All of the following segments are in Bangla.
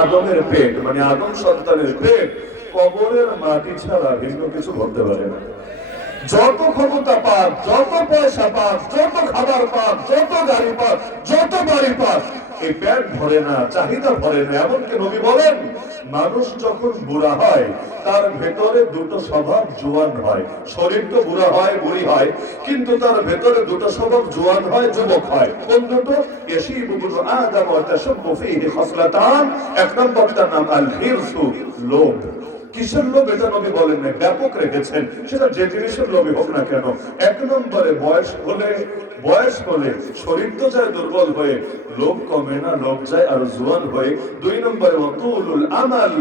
আদমের পেট মানে আদম সন্তানের পেট কবরের মাটি ছাড়া ভিন্ন কিছু করতে পারে না। যত ক্ষমতা পাক, যত পয়সা পাক, যত খাবার পাক, যত গাড়ি পাক, যত বাড়ি পাক, এই পেট ভরে না, চাহিদা ভরে না। এমনকি নবী বলেন, মানুষ যখন বুড়া হয় তার ভেতরে দুটো স্বভাব জোয়ান হয়। শরীর তো বুড়া হয়, বুড়ি হয়, কিন্তু তার ভেতরে দুটো স্বভাব জোয়ান হয়, যুবক হয়। কোন দুটো? ইয়াশীবু ইবনু আদম ওয়া তাশাব্বু ফীহি খাসলাতান। এক নম্বরটার নাম আল হিরসু, লোভ। কিসের লোভ এটা নবী বলেন না, ব্যাপক রেখেছেন, সেটা যে জিনিসের লোভী হোক না কেন। এক নম্বরে বয়স হলে শরীর তো যায় দুর্বল হয়ে, লোভ কমে না, লোভ যায় আরো জোয়ান হয়ে। দুই নম্বরে তুলুল আমাল,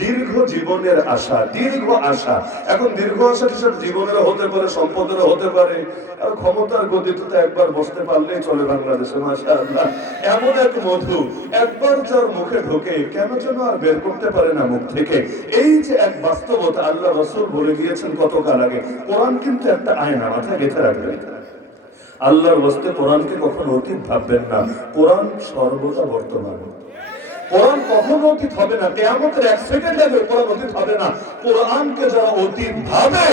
দীর্ঘ জীবনের আশা, দীর্ঘ আশা। এখন দীর্ঘ আশা কিসের? জীবনেরও হতে পারে, সম্পদেরও হতে পারে, আর ক্ষমতার গতিতে তো একবার বসতে পারলেই চলে বাংলাদেশে। মাশাআল্লাহ, এমন এক মধু একবার যার মুখে ঢোকে কেন যেন আর বের করতে পারে না মুখ থেকে। এই যে এক বাস্তবতা আল্লাহ রাসূল বলে গিয়েছেন কতকাল আগে। কোরআন কিন্তু একটা আয়না, মাথায় গেঁথে রাখবেন। আল্লাহর ওয়াস্তে কোরআনকে কখনো অতীত ভাববেন না, কোরআন সর্বদা বর্তমান। কোরআন কখনো অতীত হবে না, কিয়ামতের এক সেকেন্ড আগে কোরআন অতীত হবে না। কোরআনকে যারা অতীত ভাবে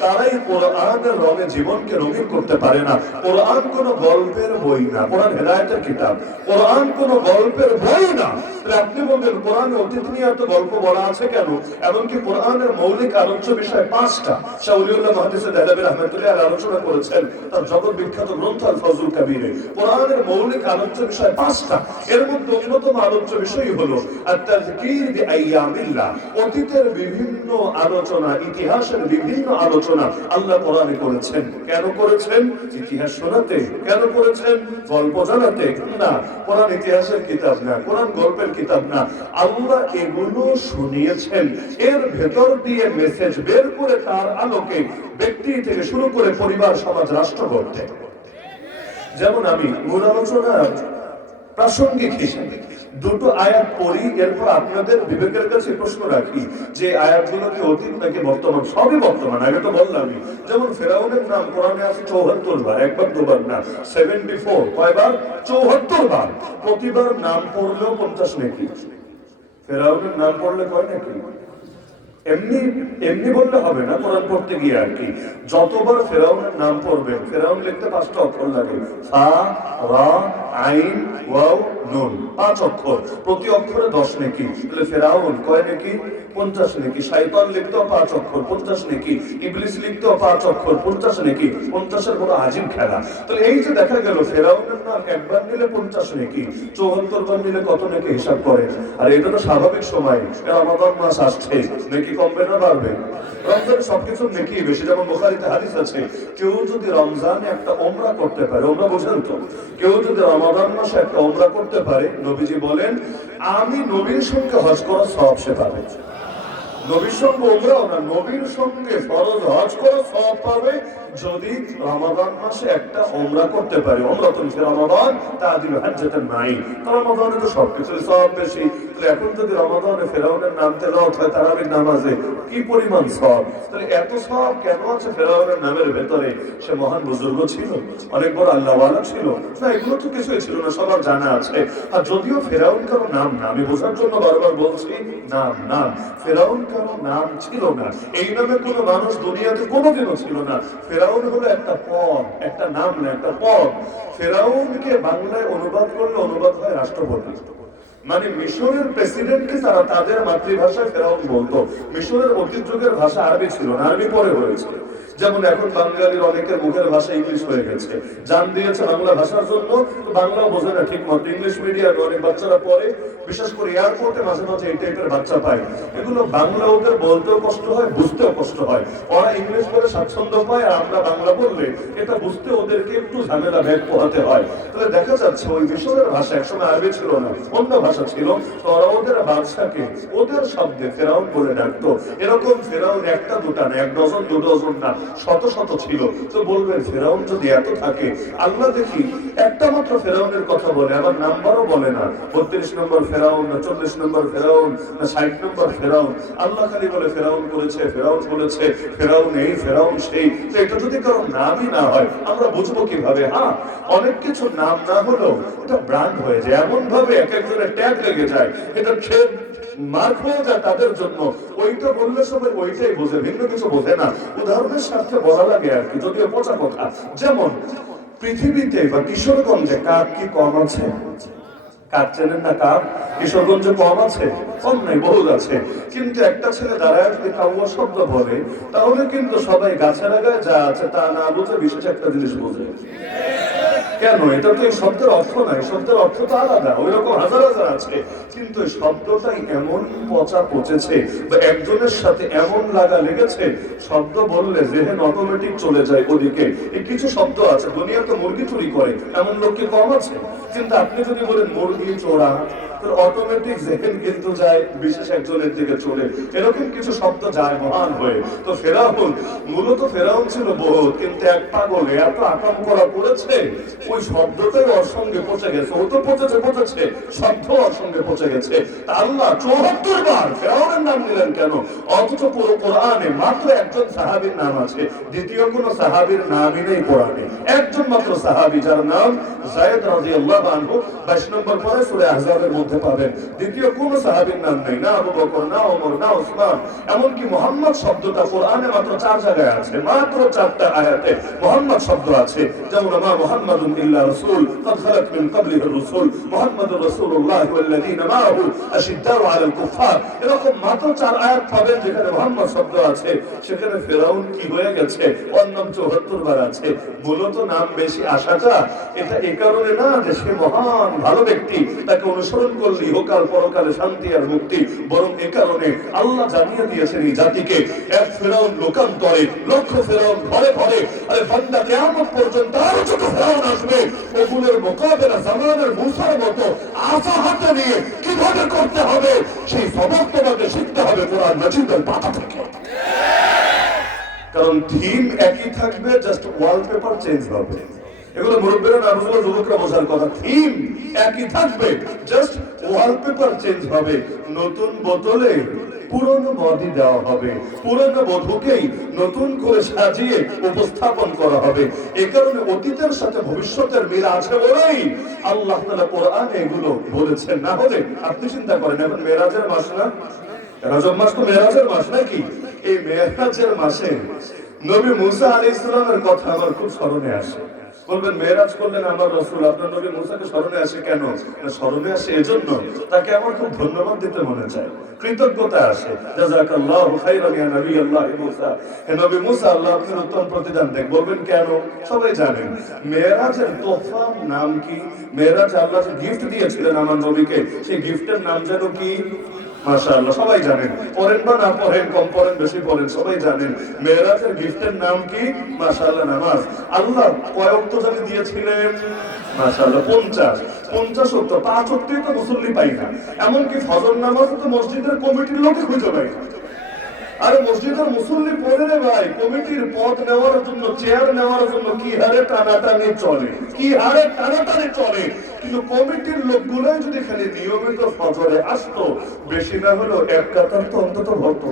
তারাই কোরআনের রঙে জীবনকে রঙিন করতে পারে না। কোরআন কোনো গল্পের বই না, কোরআন হেদায়েতের কিতাব। কোরআন কোনো গল্পের বই না। তাহলে আপনি বলবেন কোরআনে অতীত নিয়ে এত গল্প বলা আছে কেন? এমনকি কোরআনের মৌলিক আলোচ্য বিষয় 5টা। শাহ ওলিউল্লাহ মুহাদ্দিস দেহলভী রাহমাতুল্লাহ আলাইহি আলোচনা করেছেন তার জগৎ বিখ্যাত গ্রন্থ আল ফাজুল কবিরে। কোরআনের মৌলিক আলোচ্য বিষয় 5টা। এর মধ্যে অন্যতম আলোচ্য বিষয় হলো আত-তাযকির বিআইয়ামিল্লাহ, অতীতের বিভিন্ন আলোচনা, ইতিহাসের বিভিন্ন আলোচনা আল্লাহ কোরআনে করেছেন। কেন করেছেন? ইতিহাস শোনাতে। কেন করেছেন? গল্প জানাতে না। কোরআন ইতিহাসের কিতাব না, কোরআন গল্পের কিতাব না। আল্লাহ এগুলো শুনিয়েছেন, এর ভেতর দিয়ে মেসেজ বের করে তার আলোকে ব্যক্তি থেকে শুরু করে পরিবার, সমাজ, রাষ্ট্র গড়তে। যেমন আমি মূল আলোচনার প্রাসঙ্গিক হিসেবে দুটো আয়াত পড়ি, এরপর আপনাদের বিবেকের কাছে প্রশ্ন রাখি যে আয়াতগুলো কি অতীত নাকি বর্তমান? সবই বর্তমান, আগে তো বললামই। যেমন ফেরাউনের নাম কোরআনে আছে 74 বার, একবার দুবার না, 74। কয়বার? 74 বার। প্রতিবার নাম পড়লেও 50 নাকি? ফেরাউনের নাম পড়লে কয় নাকি? এমনি এমনি বললে হবে না, কোরআন পড়তে গিয়ে আর কি। যতবার ফেরাউনের নাম পড়বেন, ফেরাউন লিখতে 5টা অক্ষর লাগে, ফা, রা, আইন, ওয়াও, নুন, 5 অক্ষর। প্রতি অক্ষরে 10 নেকি। তাহলে ফেরাউন কয় নেকি? 50 নেকি। শয়তান লিখতেও 5 অক্ষর, 50 নেকি। ইবলিস লিখতেও 5 অক্ষর, 50 নেকি। 50-এর বড় আজিম খেলা। তাহলে এই যে দেখা গেল ফেরাউনের নাম একবার নিলে 50 নেকি, 74 বার নিলে কত নেকি হিসাব করে। আর এটা তো স্বাভাবিক সময়, রমাদান মাস আসছে, নেকি কমবে না বাড়বে? রমজান সবকিছু নেকি বেশি। যেমন বুখারীতে হাদিস আছে, কেউ যদি রমজানে একটা ওমরা করতে পারে, ওমরা বুঝেন তো, কেউ যদি রমাদান মাসে একটা ওমরা করতে পারে, নবীজি বলেন আমি নবীর সঙ্গে হজ করার সওয়াব সে পাবে। নবীর সঙ্গে ওমরাও না, নবীর সঙ্গে ফরজ হজ করার সওয়াব পাবে যদি রমাদান মাসে একটা ওমরা করতে পারে। ওমরাতুন ফি রমাদান তা'দিলু হাজ্জাতান মাই। রমাদানে তো সবকিছুর সওয়াব বেশি। তাহলে এখন যদি রমাদানে ফেরাউনের নাম তেলাওয়াত হয় তারাবির নামাজে, কি পরিমাণ সওয়াব! তাহলে এত সওয়াব কেন আছে ফেরাউনের নামের ভেতরে? সে মহান বুজুর্গ ছিল, অনেক বড় আল্লাহওয়ালা ছিল না? এগুলো তো কিছুই ছিল না, সবার জানা আছে। আর যদিও ফেরাউন কারো নাম না, আমি বোঝার জন্য বারবার বলছি, নাম ফেরাউন কারো নাম ছিল না। এই নামে কোনো মানুষ দুনিয়াতে কোনোদিনও ছিল না। ফেরাউন হলো একটা পদ, একটা নাম না, একটা পদ। ফেরাউনকে বাংলায় অনুবাদ করলে অনুবাদ হয় রাষ্ট্রপতি। মানে মিশরের প্রেসিডেন্টকে তারা তাদের মাতৃভাষায় ফেরাউন বলতো। মিশরের অতীত যুগের ভাষা আরবি ছিল না, আরবি পরে হয়েছে। যেমন এখন বাঙালির অনেকের মুখের ভাষা ইংলিশ হয়ে গেছে, জান দিয়েছে বাংলা ভাষার জন্য, তো বাংলাও বোঝে না ঠিক মতো। ইংলিশ মিডিয়ামে অনেক বাচ্চারা পড়ে, বিশেষ করে এয়ারপোর্টে মাঝে মাঝে এই টাইপের বাচ্চা পায়। এগুলো বাংলা ওদের বলতেও কষ্ট হয়, বুঝতেও কষ্ট হয়। ওরা ইংলিশ বলে স্বাচ্ছন্দ্য পায়, আর আমরা বাংলা বললে এটা বুঝতে ওদেরকে একটু ঝামেলা ব্যাগ পোহাতে হয়। তাহলে দেখা যাচ্ছে ওই মিশরের ভাষা একসময় আরবি ছিল না, অন্য ভাষা ছিল। তো ওরা ওদের বাদশাকে ওদের শব্দে ফেরাউন বলে ডাকতো। এরকম ফেরাউন একটা দুটা না, 1 ডজন 2 ডজন না, শত শত ছিল। তো বলবেন ফেরাউন যদি এত থাকে, আল্লাহ দেখি একটা মাত্র ফেরাউনের কথা বলে, আবার নাম্বারও বলে না, 32 নম্বর ফেরাউন না 40 নম্বর ফেরাউন না 60 নম্বর ফেরাউন। আল্লাহ খালি বলে ফেরাউন করেছে, ফেরাউন বলেছে, ফেরাউন এই, ফেরাউন সেই। তো এটা যদি কারো নামই না হয় আমরা বুঝবো কিভাবে? হ্যাঁ, অনেক কিছু নাম না হলেও এটা ব্র্যান্ড হয়ে যায়, এমন ভাবে এক একজনের গ্যাগ লেগে যায়, এটা খেয়ে মার হয়ে যায় তাদের জন্য। ওইটা বললে সবাই ওইটাই বোঝে, ভিন্ন কিছু বোঝে না। উদাহরণের সাথে বলা লাগে আর কি, যদিও পচা কথা। যেমন পৃথিবীতে বা কিশোরগঞ্জে কাক কি কম আছে? কাক চেনেন না? কাক কিশোরগঞ্জে কম আছে? কম নাই, বহুত আছে। কিন্তু একটা ছেলে দাঁড়ায় যদি কাউয়া শব্দ বলে, তাহলে কিন্তু সবাই গাছের আগায় যা আছে তা না বুঝে বিশেষ একটা জিনিস বোঝে। কেন? এটা তো এই শব্দের অর্থ নাই, শব্দের অর্থ তো আলাদা, ওই রকম হাজার হাজার আছে। কিন্তু এই শব্দটাই এমন পচা পচেছে বা একজনের সাথে এমন লাগা লেগেছে, শব্দ বললে জেহেন অটোমেটিক চলে যায় ওদিকে। এই কিছু শব্দ আছে, দুনিয়াতে মুরগি চুরি করে এমন লোক কি কম আছে? কিন্তু আপনি যদি বলেন মুরগি চোরা, অটোমেটিক জেহেন কিন্তু যায় বিশেষ একজনের দিকে চলে। এরকম কিছু শব্দ যায় মহান হয়ে। তো ফেরাউন, মূলত ফেরাউন ছিল বহুত, কিন্তু এক পাগলে এত আকাম করা করেছে, ওই শব্দটাই ওর সঙ্গে পচে গেছে। ও তো পচেছে, শব্দ ওর সঙ্গে পচে গেছে। আল্লাহ ৭৪ বার ফেরাউনের নাম নিলেন কেন? অথচ পুরো কোরআনে মাত্র একজন সাহাবীর নাম আছে, দ্বিতীয় কোন সাহাবীর নামই নেই কোরআনে। একজন মাত্র সাহাবী, যার নাম যায়েদ রাদিয়াল্লাহু আনহু, ২২ নম্বর পরে সূরা আহজাবের মধ্যে পাবেন। দ্বিতীয় কোন সাহাবীর নাম নেই, না আবু বকর, না ওমর, না ওসমান। এমনকি মুহাম্মদ শব্দটা কোরআনে মাত্র ৪ জায়গায় আছে, মাত্র ৪টা আয়াতে মুহাম্মদ শব্দ আছে। যেমন মা মুহাম্মাদুন ইল্লা রাসূল قد خلت من قبله الرسل محمد رسول الله والذين معه اشداء على الكفار। এরকম মাত্র ৪ আয়াত পাবেন যেখানে মুহাম্মদ শব্দ আছে। সেখানে ফেরাউন কি হয়ে গেছে? ওর নাম ৭৪ বার আছে। মূলত নাম বেশি আসাটা এটা এই কারণে না যে সে মহান ভালো ব্যক্তি, তাকে অনুসরণ করলে ইহকাল পরকালে শান্তি আর মুক্তি, বরং এ কারণে আল্লাহ জানিয়ে দিয়েছেন এই জাতিকে, এক ফেরাউন লোকান্তরে, লক্ষ ফেরাউন ঘরে ঘরে। আরে বান্দা, কিয়ামত পর্যন্ত আরো যত ফেরাউন আসবে, ওগুলোর মোকাবেলা জামানের মুসার মতো আসা হাতে নিয়ে কিভাবে করতে হবে সেই সবক তোমাকে শিখতে হবে কোরআন মাজিদের পাতা থেকে। কারণ থিম একই থাকবে, জাস্ট ওয়ালপেপার চেঞ্জ হবে। এগুলো মুরব্বীরা না বুঝলে যুবকরা বোঝার কথা। থিম একই থাকবে, জাস্ট ওয়ালপেপার চেঞ্জ হবে। নতুন বোতলে পুরনো মদই দেওয়া হবে, পুরনো বধূকেই নতুন করে সাজিয়ে উপস্থাপন করা হবে। এই কারণে অতীতের সাথে ভবিষ্যতের মিল আছে বলেই আল্লাহ তাআলা কোরআনে এগুলো বলেছেন। না হলে আপনি চিন্তা করেন, এখন মেরাজের মাস না, রজব মাস তো মেরাজের মাস নাকি? এই মেরাজের মাসে নবী মুসা আলাইহিস সালামের কথা আমার খুব স্মরণে আসে। বলবেন মেরাজ করলেন আমার রাসূল, আপনার নবী মুসাকে স্মরণে আসে কেন? স্মরণে আসে এজন্য তাকে আমার খুব ধন্যবাদ দিতে মনে চায়, কৃতজ্ঞতা আসে। জাযাকাল্লাহু খাইরান ইয়া নবী আল্লাহ মুসা, হে নবী মুসা, আল্লাহ আপনার উত্তম প্রতিদান দেন। বলবেন কেন? সবাই জানেন মেরাজের তোহফা নাম কি? মেরাজ আল্লাহ যে গিফট দিয়েছিলেন আমার নবীকে, সেই গিফটের নাম যেন কি? মাশাআল্লাহ, সবাই জানেন। পড়েন বা না পড়েন, কম পড়েন বেশি পড়েন, সবাই জানেন মেরাজের গিফটের নাম কি? মাশাআল্লাহ, নামাজ। আল্লাহ কয় ওয়াক্ত জানি দিয়েছিলেন? মাশাআল্লাহ 50 ওয়াক্ত। 5 ওয়াক্তই তো মুসল্লি পাই না, এমনকি ফজর নামাজ তো মসজিদের কমিটির লোকে খুঁজে পাই না। আরে মসজিদের মুসল্লি পড়ে রে ভাই, কমিটির পদ নেওয়ার জন্য, চেয়ার নেওয়ার জন্য কি হারে টানাটানি চলে, কি হারে টানাটানি চলে। কিন্তু কমিটির লোকগুলোই যদি খালি নিয়মিত ফজরে আসতো, বেশি না হলেও এক কাতার তো অন্তত হতো।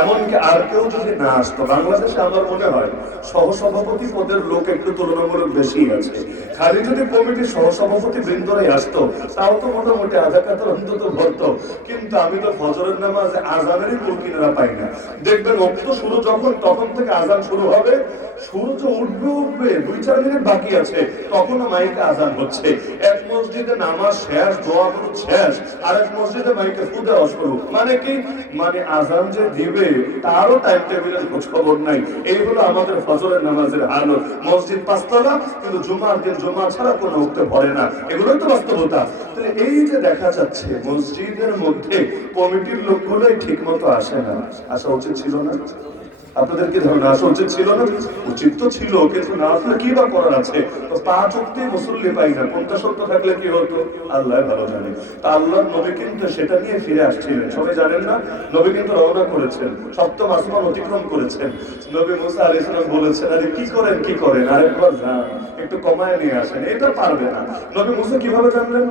এমনকি আর কেউ যদি না আসতো, বাংলাদেশে আমার মনে হয় সহসভাপতি পদের লোক একটু তুলনামূলক বেশি আছে। খালি যদি কমিটির সহসভাপতি বৃন্দরাই আসতো, তাও তো মোটামুটি আধা কাতার অন্তত ভরতো। কিন্তু আমি তো ফজরের নামাজে আজানেরই কুল কিনারা পাই না। দেখবেন ওক্ত শুরু যখন, তখন থেকে আজান শুরু হবে, সূর্য উঠবে 2-4 মিনিট বাকি আছে, তখনও মাইকে আজান হচ্ছে। এক মসজিদে নামাজ শেষ, দোয়া শেষ, আর এক মসজিদে মাইকে ফু দেওয়া শুরু। মানে কি? মানে আজান যে দিবে তারও টাইম টেবিলের খোঁজ খবর নাই। এই হলো আমাদের ফজরের নামাজের হালত। মসজিদ 5 তলা, কিন্তু জুমার দিন জুমা ছাড়া কোনো ওক্তে ভরে না। এগুলোই তো বাস্তবতা। তাহলে এই যে দেখা যাচ্ছে মসজিদের মধ্যে কমিটির লোকগুলোই ঠিক মতো আসে না, আসা উচিত ছিল না? আপনাদের কি ধারণা আসা উচিত ছিল না? উচিত তো ছিল, কিন্তু না আসলে কি বা করার আছে? তো 5 ওয়াক্তে মুসল্লি পাই না, 50 ওয়াক্ত থাকলে কি হতো আল্লাহ ভালো জানে। তা আল্লাহর নবী কিন্তু সেটা নিয়ে ফিরে আসছিলেন, সবাই জানেন না? নবী কিন্তু রওনা করেছেন, 7ম আসমান অতিক্রম করেছেন। নবী মুসা আলাইহিস সালাম বলেছেন, আরে কি করেন আরেকবার যান, একটু কমায় নিয়ে আসেন, এটা পারবে না। নবী মুসা কিভাবে জানলেন?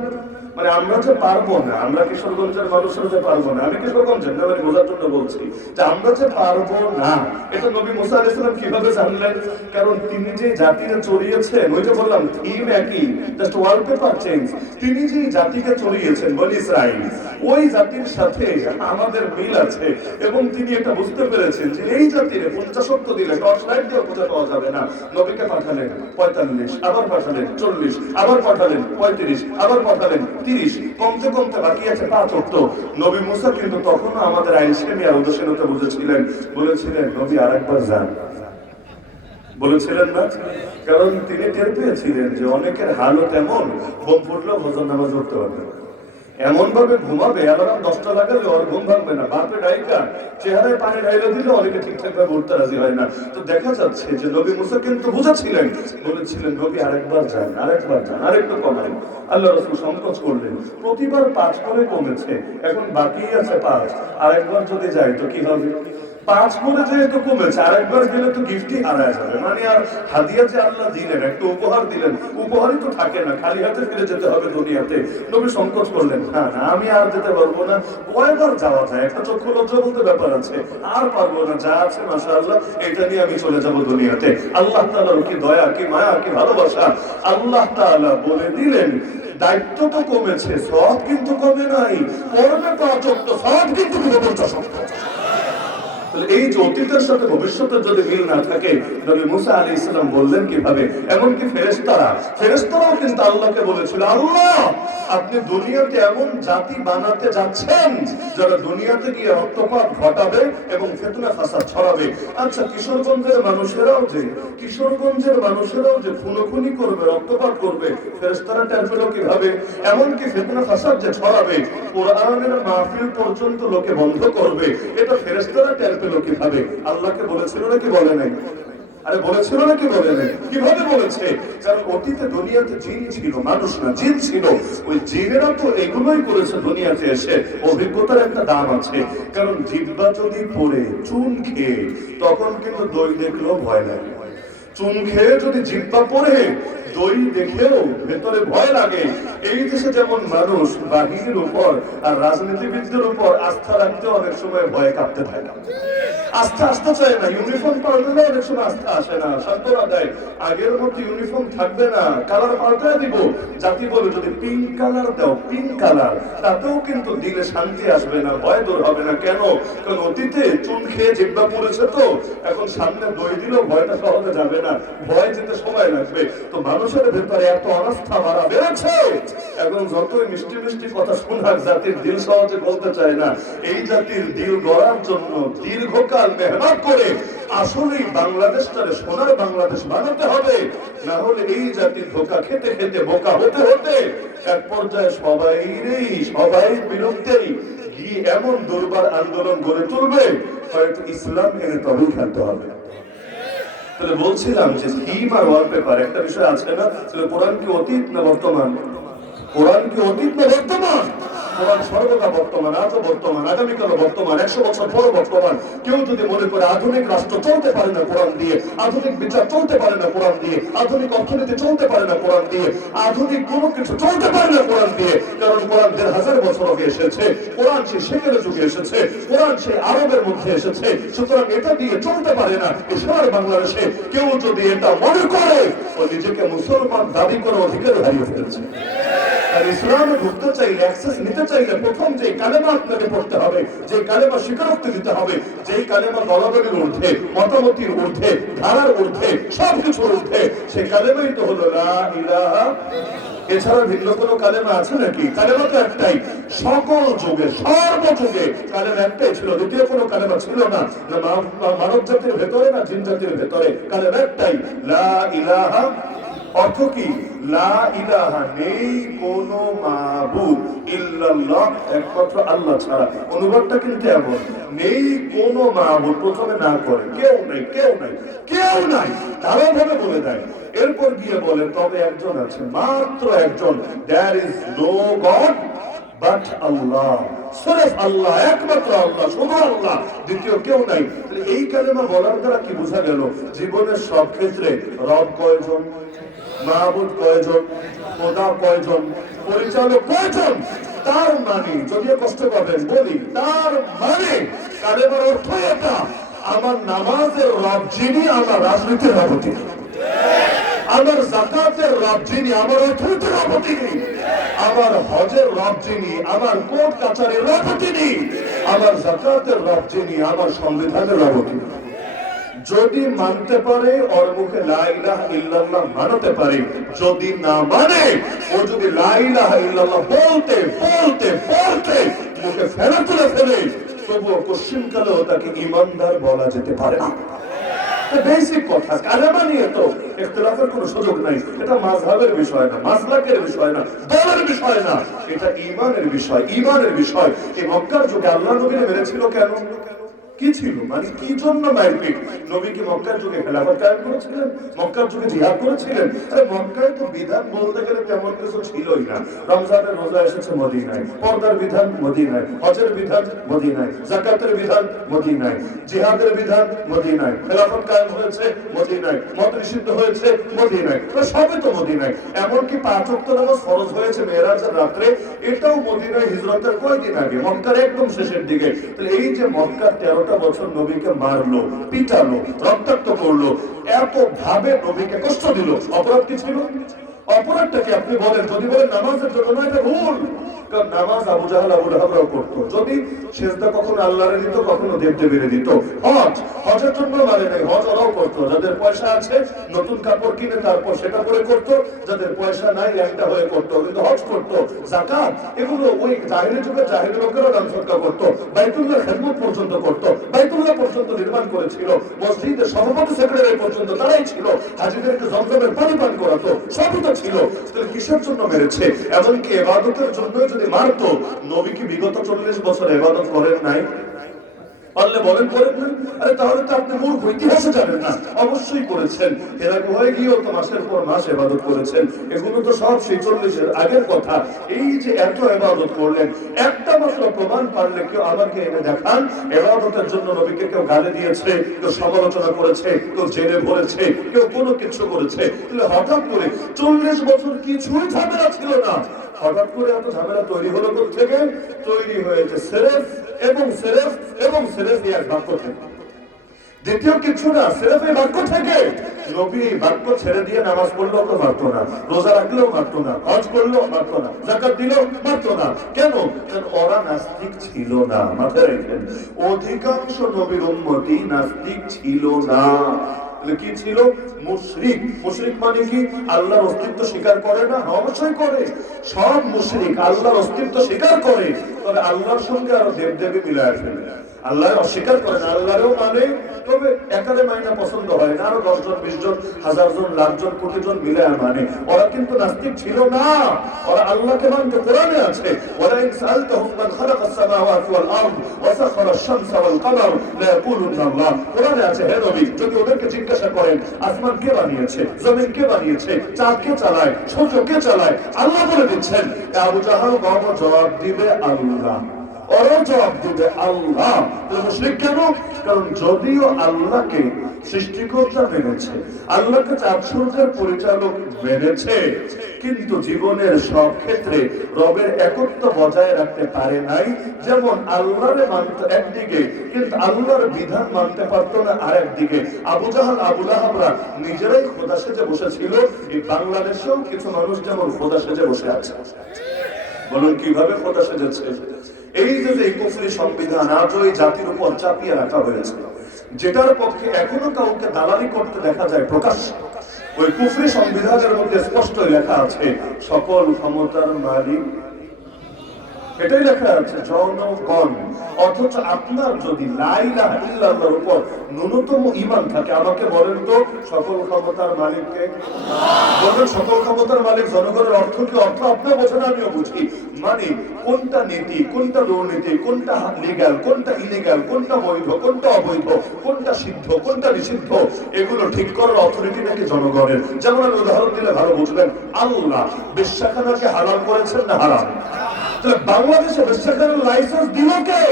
মানে আমরা যে পারবো না, আমরা কিশোরগঞ্জের মানুষরা যে পারবো না, আমি কিশোরগঞ্জের না মানে বোঝার জন্য বলছি যে আমরা যে পারবো না, এটা নবী মুসা আলাইহিস সালাম কিভাবে জানলেন? কারণ তিনি যে জাতিকে চড়িয়েছেন, ওই যে বললাম থিম একই, জাস্ট ওয়ালপেপার চেঞ্জ। তিনি যে জাতিকে চড়িয়েছেন বনি ইসরাইল, ওই জাতির সাথে আমাদের মিল আছে, এবং তিনি এটা বুঝতে পেরেছেন যে এই জাতির 50 দিলে 10 লাখ দিয়ে বোঝা পাওয়া যাবে না। নবীকে পাঠালেন 45, আবার পাঠালেন 40, আবার পাঠালেন 35, আবার পাঠালেন 30, কমতে কমতে বাকি আছে 5 অক্ট। নবী মুসা কিন্তু তখনও আমাদের আইনসেমি আর উদাসীনতা বুঝেছিলেন, বলেছিলেন নবী আরেকবার যান, বলেছিলেন না? কারণ তিনি টের পেয়েছিলেন যে অনেকের হালত এমন, ঘুম ফুটলেও ফজর নামাজ পড়তে পারবে না, এমন ভাবে ঘুমাবে, অ্যালার্ম 10টা লাগালে ওর ঘুম ভাঙবে না, বাপে ডাইকা চেহারায় পানি ঢাইলে দিলে অনেকে ঠিকঠাক ভাবে উঠতে রাজি হয় না। তো দেখা যাচ্ছে যে নবী মুসা কিন্তু বুঝেছিলেন, বলেছিলেন নবী আরেকবার যান, আরেকবার যান, আরেকটু কমান। আল্লাহ রাসূল সংকোচ করলেন, প্রতিবার 5 করে কমেছে, এখন বাকি আছে 5, আরেকবার যদি যাই তো কি হবে? 5 করে যেহেতু কমেছে, আরেকবার গেলে তো গিফটই হারায় যাবে, মানে আর হাদিয়া যে আল্লাহ দিলেন, একটা উপহার দিলেন, উপহারই তো থাকে না, খালি হাতে ফিরে যেতে হবে দুনিয়াতে। নবী সংকোচ করলেন, না না আমি আর যেতে পারবো না, কয়বার যাওয়া যায়, একটা চক্ষু লজ্জা বলতে ব্যাপার আছে, আর পারবো না, যা আছে মাশাআল্লাহ এটা নিয়ে আমি চলে যাব দুনিয়াতে। আল্লাহ তাআলার কি দয়া, কি মায়া, কি ভালোবাসা! আল্লাহ তাআলা বলে দিলেন দায়িত্ব তো কমেছে, সওয়াব কিন্তু কমে নাই, করবে 5 ওয়াক্ত, সওয়াব কিন্তু 50 ওয়াক্ত। এই যে অতীতের সাথে ভবিষ্যতের যদি মিল না থাকে, নবী মুসা আলাইহিস সালাম বললেন কিভাবে? এমনকি ফেরেশতারাও কিন্তু আল্লাহকে বলেছিল, আল্লাহ আপনি দুনিয়াতে এমন জাতি বানাতে যাচ্ছেন যারা দুনিয়াতে গিয়ে রক্তপাত ঘটাবে এবং ফিতনা ফাসাদ ছড়াবে। আচ্ছা কিশোরগঞ্জের মানুষেরাও যে খুনোখুনি করবে, রক্তপাত করবে, ফেরেশতারা টের পেল কিভাবে? এমনকি ফিতনা ফাসাদ যে ছড়াবে, কোরআনের মাহফিল পর্যন্ত লোকে বন্ধ করবে, এটা ফেরেশতারা টের পেল কিভাবে? আল্লাহকে বলেছিল নাকি বলে নাই? আরে বলেছিল নাকি বলে নাই? কিভাবে বলেছে? কারণ অতীতে দুনিয়াতে জিন ছিল, মানুষ না, জিন ছিল। ওই জিনেরা তো এগুলোই করেছে দুনিয়াতে এসে, অভিজ্ঞতার একটা দাম আছে। কারণ জিহ্বা যদি পড়ে চুন খেয়ে, তখন কিন্তু দই দেখলেও ভয় লাগে। চুন খেয়ে যদি জিহ্বা পড়ে, দই দেখেও ভেতরে ভয় লাগে। এই দেশে যেমন মানুষ বাহিনীর উপর আর রাজনীতিবিদদের উপর আস্থা রাখতে অনেক সময় ভয়ে কাঁপতে থাকে, আস্থা আসতে চায় না, ইউনিফর্ম পাল্টালে অনেক সময় আস্থা আসে না, সান্ত্বনা দেয় আগের মতো ইউনিফর্ম থাকবে না, কালার পাল্টায় দিব। জাতি বলে যদি পিঙ্ক কালার দাও, পিঙ্ক কালার, তাতেও কিন্তু দিলে শান্তি আসবে না, ভয় দূর হবে না। কেন? কারণ অতীতে চুন খেয়ে জিহ্বা পড়েছে, তো এখন সামনে দই দিলেও ভয়টা সহজে যাবে না, ভয় যেতে সময় লাগবে। তো মানুষের ভেতরে এত অনাস্থা বাড়া বেড়েছে, এখন যতই মিষ্টি মিষ্টি কথা শোনার, জাতির দিল সহজে বলতে চায় না। এই জাতির দিল গড়ার জন্য দীর্ঘকাল মেহনত করে আসলেই বাংলাদেশটারে সোনার বাংলাদেশ বানাতে হবে, না হলে এই জাতির ধোঁকা খেতে খেতে বোকা হতে হতে এক পর্যায়ে সবাই বিরুদ্ধেই গিয়ে এমন দুর্বার আন্দোলন গড়ে তুলবে, হয়তো ইসলাম এনে তবেই খেলতে হবে। তাহলে বলছিলাম যে থিম আর ওয়ালপেপার একটা বিষয় আছে না? তাহলে কোরআন কি অতীত না বর্তমান? কোরআন কি অতীত না বর্তমান? কোরআন সর্বদা বর্তমান, আজও বর্তমান, আগামীকালও বর্তমান, 100 বছর পর বর্তমান। কেউ যদি মনে করে আধুনিক রাষ্ট্র চলতে পারে না কোরআন দিয়ে, আধুনিক বিচার চলতে পারে না কোরআন দিয়ে, আধুনিক অর্থনীতি চলতে পারে না কোরআন দিয়ে, আধুনিক কোনো কিছু চলতে পারে না কোরআন দিয়ে, কারণ কোরআন 1500 বছর আগে এসেছে, কোরআন সেই শেখের যুগে এসেছে, কোরআন সেই আরবের মধ্যে এসেছে, সুতরাং এটা দিয়ে চলতে পারে না। এছাড়া বাংলাদেশে কেউ যদি এটা মনে করে, ও নিজেকে মুসলমান দাবি করে অধিকার হারিয়ে ফেলছে। আর ইসলামে ঢুকতে চাইলে, অ্যাক্সেস নিতে চাইলে, প্রথম যে কালেমা আপনাকে পড়তে হবে, যে কালেমা স্বীকারোক্তি দিতে হবে, যেই কালেমা দলাদলের ঊর্ধ্বে, মতামতির ঊর্ধ্বে, ধারার ঊর্ধ্বে, সবকিছুর ঊর্ধ্বে, সেই কালেমাই তো হলো লা ইলাহা। এছাড়া ভিন্ন কোনো কালেমা আছে নাকি? কালেমা তো একটাই, সকল যুগে সর্বযুগে কালেমা একটাই ছিল, দ্বিতীয় কোনো কালেমা ছিল না, না মানব জাতির ভেতরে না জিন জাতির ভেতরে, কালেমা একটাই, লা ইলাহা। অর্থ কি? লা ইলাহা, নেই কোনো মাবুদ ইল্লাল্লাহ, একমাত্র আল্লাহ ছাড়া। অনুবাদটা কিন্তু এমন, নেই কোনো মাবুদ, প্রথমে না করে কেউ নাই, কেউ নাই, কেউ নাই, ধারাভাবে বলে দেয়। এরপর গিয়ে বলে তবে একজন আছে, মাত্র একজন, there is no God but Allah, সির্ফ আল্লাহ, একমাত্র আল্লাহ, শুধু আল্লাহ, দ্বিতীয় কেউ নাই। এই কালেমা বলার দ্বারা কি বোঝা গেল? জীবনের সব ক্ষেত্রে রব কয়জন, মাহবুদ কয়জন, খোদা কয়জন, পরিচালক কয়জন, তার মানে যদিও কষ্ট পাবেন বলি, তার মানে কালেমার অর্থ এটা, আমার নামাজের রব যিনি, আমার রাজনীতির রব তিনি, আমার যাকাতের রব যিনি, আমার অর্থনীতির রব তিনি, আমার হজের রব যিনি, আমার কোর্ট কাচারের রব তিনি, আমার যাকাতের রব যিনি, আমার সংবিধানের রব তিনি। যদি মানতে পারে ওর মুখে লা ইলাহা ইল্লাল্লাহ মানতে পারে, যদি না মানে ও যদি লা ইলাহা ইল্লাল্লাহ বলতে বলতে বলতে মুখে ফেনা তুলে ফেলে, তবুও কোশ্চিনকালেও তাকে ঈমানদার বলা যেতে পারে না। বেসিক কথা, কালেমা নিয়ে তো ইখতিলাফের কোনো সুযোগ নাই। এটা মাযহাবের বিষয় না, মাসলাকের বিষয় না, দলের বিষয় না, এটা ঈমানের বিষয়, ঈমানের বিষয়। এই মক্কার যুগে আল্লাহ নবীকে মেরেছিল কেন? কি ছিল, মানে কি জন্য মারপিট? নবী কি মক্কার যুগে খেলাফত কায়েম করেছিলেন? মক্কার যুগে জিহাদ করেছিলেন? আরে মক্কায় তো বিধান বলতে গেলে তেমন কিছু ছিলই না। রমজানের রোজা এসেছে মদিনায়, পর্দার বিধান মদিনায়, হজের বিধান মদিনায়, যাকাতের বিধান মদিনায়, জিহাদের বিধান মদিনায়, খেলাফত কায়েম হয়েছে মদিনায়, মত নিষিদ্ধ হয়েছে মদিনায়, তো সবই তো মদিনায়। এমনকি 5 ওয়াক্ত নামাজ ফরজ হয়েছে মেরাজের রাত্রে, এটাও মদিনায় হিজরতের কয়দিন আগে, মক্কার একদম শেষের দিকে। তাহলে এই যে মক্কার 13 বছর নবীকে মারলো, পিটালো, রক্তাক্ত করলো, এত ভাবে নবীকে কষ্ট দিল, অপরাধ কি ছিল? অপরাধটা কি আপনি বলেন? যদি বলেন নামাজের জন্য না, এটা ভুল। কারণ নামাজ আবু জাহাল আবু লাহাবরাও করতো। যদি সেজদা কখনো আল্লাহরে দিত, কখনো দেবদেবীরে দিত। হজের জন্য মানে নাই, হজ ওরাও করতো। যাদের পয়সা আছে নতুন কাপড় কিনে তারপর সেটা পরে করতো, যাদের পয়সা নাই ল্যাংটা হয়ে করতো, কিন্তু হজ করতো। যাকাত এগুলো ওই জাহিলি যুগে জাহিলি লোকেরা দান সদকা করতো, বাইতুল্লাহ খেদমত পর্যন্ত করতো, বাইতুল্লাহ পর্যন্ত নির্মাণ করেছিল, মসজিদের সভাপতি সেক্রেটারি পর্যন্ত তারাই ছিল, হাজিদেরকে জমজমের পানি পান করাতো, সবই তো ছিল। তাহলে কিসের জন্য মেরেছে? এমনকি ইবাদতের জন্য যদি মারতো, নবী কি বিগত 40 বছর ইবাদত করেন নাই? পারলে বলেন করেন না? আরে তাহলে তো আপনি মূর্খ, ইতিহাসে জানেন না। অবশ্যই করেছেন। এর আগে হয়ে গিয়েও তো মাসের পর মাস ইবাদত করেছেন। এগুলো তো সব সেই 40-এর আগের কথা। এই যে এত ইবাদত করলেন, একটা মাত্র প্রমাণ পারলে কেউ আমাকে এনে দেখান ইবাদতের জন্য নবীকে কেউ গালি দিয়েছে, কেউ সমালোচনা করেছে, কেউ জেলে ভরেছে, কেউ কোনো কিছু করেছে। তাহলে হঠাৎ করে 40 বছর কিছুই ঝামেলা ছিল না, হঠাৎ করে এত ঝামেলা তৈরি হলো কোথা থেকে? তৈরি হয়েছে সেরেফ এবং সেরেফ এবং সেরেফ এক বাক্য থেকে। দ্বিতীয় কিছু না, সেরেফ এই বাক্য থেকে। নবী বাক্য ছেড়ে দিয়ে নামাজ পড়লেও তো মারতো না, রোজা রাখলেও মারতো না, হজ করলেও মারতো না, যাকাত দিলেও মারতো না। কেন? কারণ ওরা নাস্তিক ছিল না। মাথায় রাখবেন, অধিকাংশ নবীর উম্মতি নাস্তিক ছিল না। কি ছিল? মুশরিক। মুশরিক মানে কি? আল্লাহর অস্তিত্ব স্বীকার করে না? অবশ্যই করে। সব মুশরিক আল্লাহর অস্তিত্ব স্বীকার করে, তবে আল্লাহর সঙ্গে আরো দেবদেবী মিলায় ফেলে। আল্লাহ অস্বীকার করে না, আল্লাহরেও মানে, তবে একারে মাইনা পছন্দ হয় না, আরো 10 জন 20 জন 1000 জন লাখ জন কোটি জন মিলে মানে। ওরা কিন্তু নাস্তিক ছিল না, ওরা আল্লাহকে মানতো। কোরআনে আছে, ওয়ালা ইন সাআলতাহুম মান খালাকাস সামাওয়াতি ওয়াল আরদ ওয়া সাখারা আশ-শামসা ওয়াল কমার লা ইয়াকুলুনা আল্লাহ। কোরআনে আছে, হে নবী, যদি ওদেরকে জিজ্ঞাসা করেন আসমান কে বানিয়েছে, জমিন কে বানিয়েছে, চাঁদ কে চালায়, সূর্য কে চালায়, আল্লাহ বলে দিচ্ছেন। আবু জাহাল বাবা জবাব দিবে আল্লাহ, ওরাও জবাব দিবে আল্লাহ। মুশরিক কেন? কারণ যদিও আল্লাহকে সৃষ্টিকর্তা মেনেছে, আল্লাহকে চাঁদ সূর্যের পরিচালক মেনেছে, কিন্তু জীবনের সব ক্ষেত্রে রবের একত্ব বজায় রাখতে পারে নাই। যেমন আল্লাহরে মানতো একদিকে, কিন্তু আল্লাহর বিধান মানতে পারতো না আরেকদিকে। আবু জাহাল আবু লাহাবরা নিজেরাই খোদা সেজে বসেছিল। এই বাংলাদেশেও কিছু মানুষ যেমন খোদা সেজে বসে আছে। বলুন কিভাবে খোদা সেজেছে? এই যে কুফরি সংবিধান আজও এই জাতির উপর চাপিয়ে রাখা হয়েছে, যেটার পক্ষে এখনো কাউকে দালালি করতে দেখা যায় প্রকাশ্যে, ওই কুফরি সংবিধানের মধ্যে স্পষ্ট লেখা আছে সকল ক্ষমতার মালিক, এটাই লেখা আছে জনগণ। অথচ আপনার যদি লা ইলাহা ইল্লাল্লাহর উপর ন্যূনতম ঈমান থাকে, আমাকে বলেন তো সকল ক্ষমতার মালিককে? বলেন সকল ক্ষমতার মালিক জনগণের অর্থ কি? অর্থ আপনিও বোঝেন, আমিও বুঝি। মানে কোনটা নীতি, কোনটা দুর্নীতি, কোনটা লিগ্যাল, কোনটা ইলিগ্যাল, কোনটা বৈধ, কোনটা অবৈধ, কোনটা সিদ্ধ, কোনটা নিষিদ্ধ, এগুলো ঠিক করার অথরিটি নাকি জনগণের। যেমন আমি উদাহরণ দিলে ভালো বুঝবেন, আল্লাহ বেশ্যাখানাকে হালাল করেছেন না হারাম? বাংলাদেশে বেশ্যাখানার লাইসেন্স দিল কে?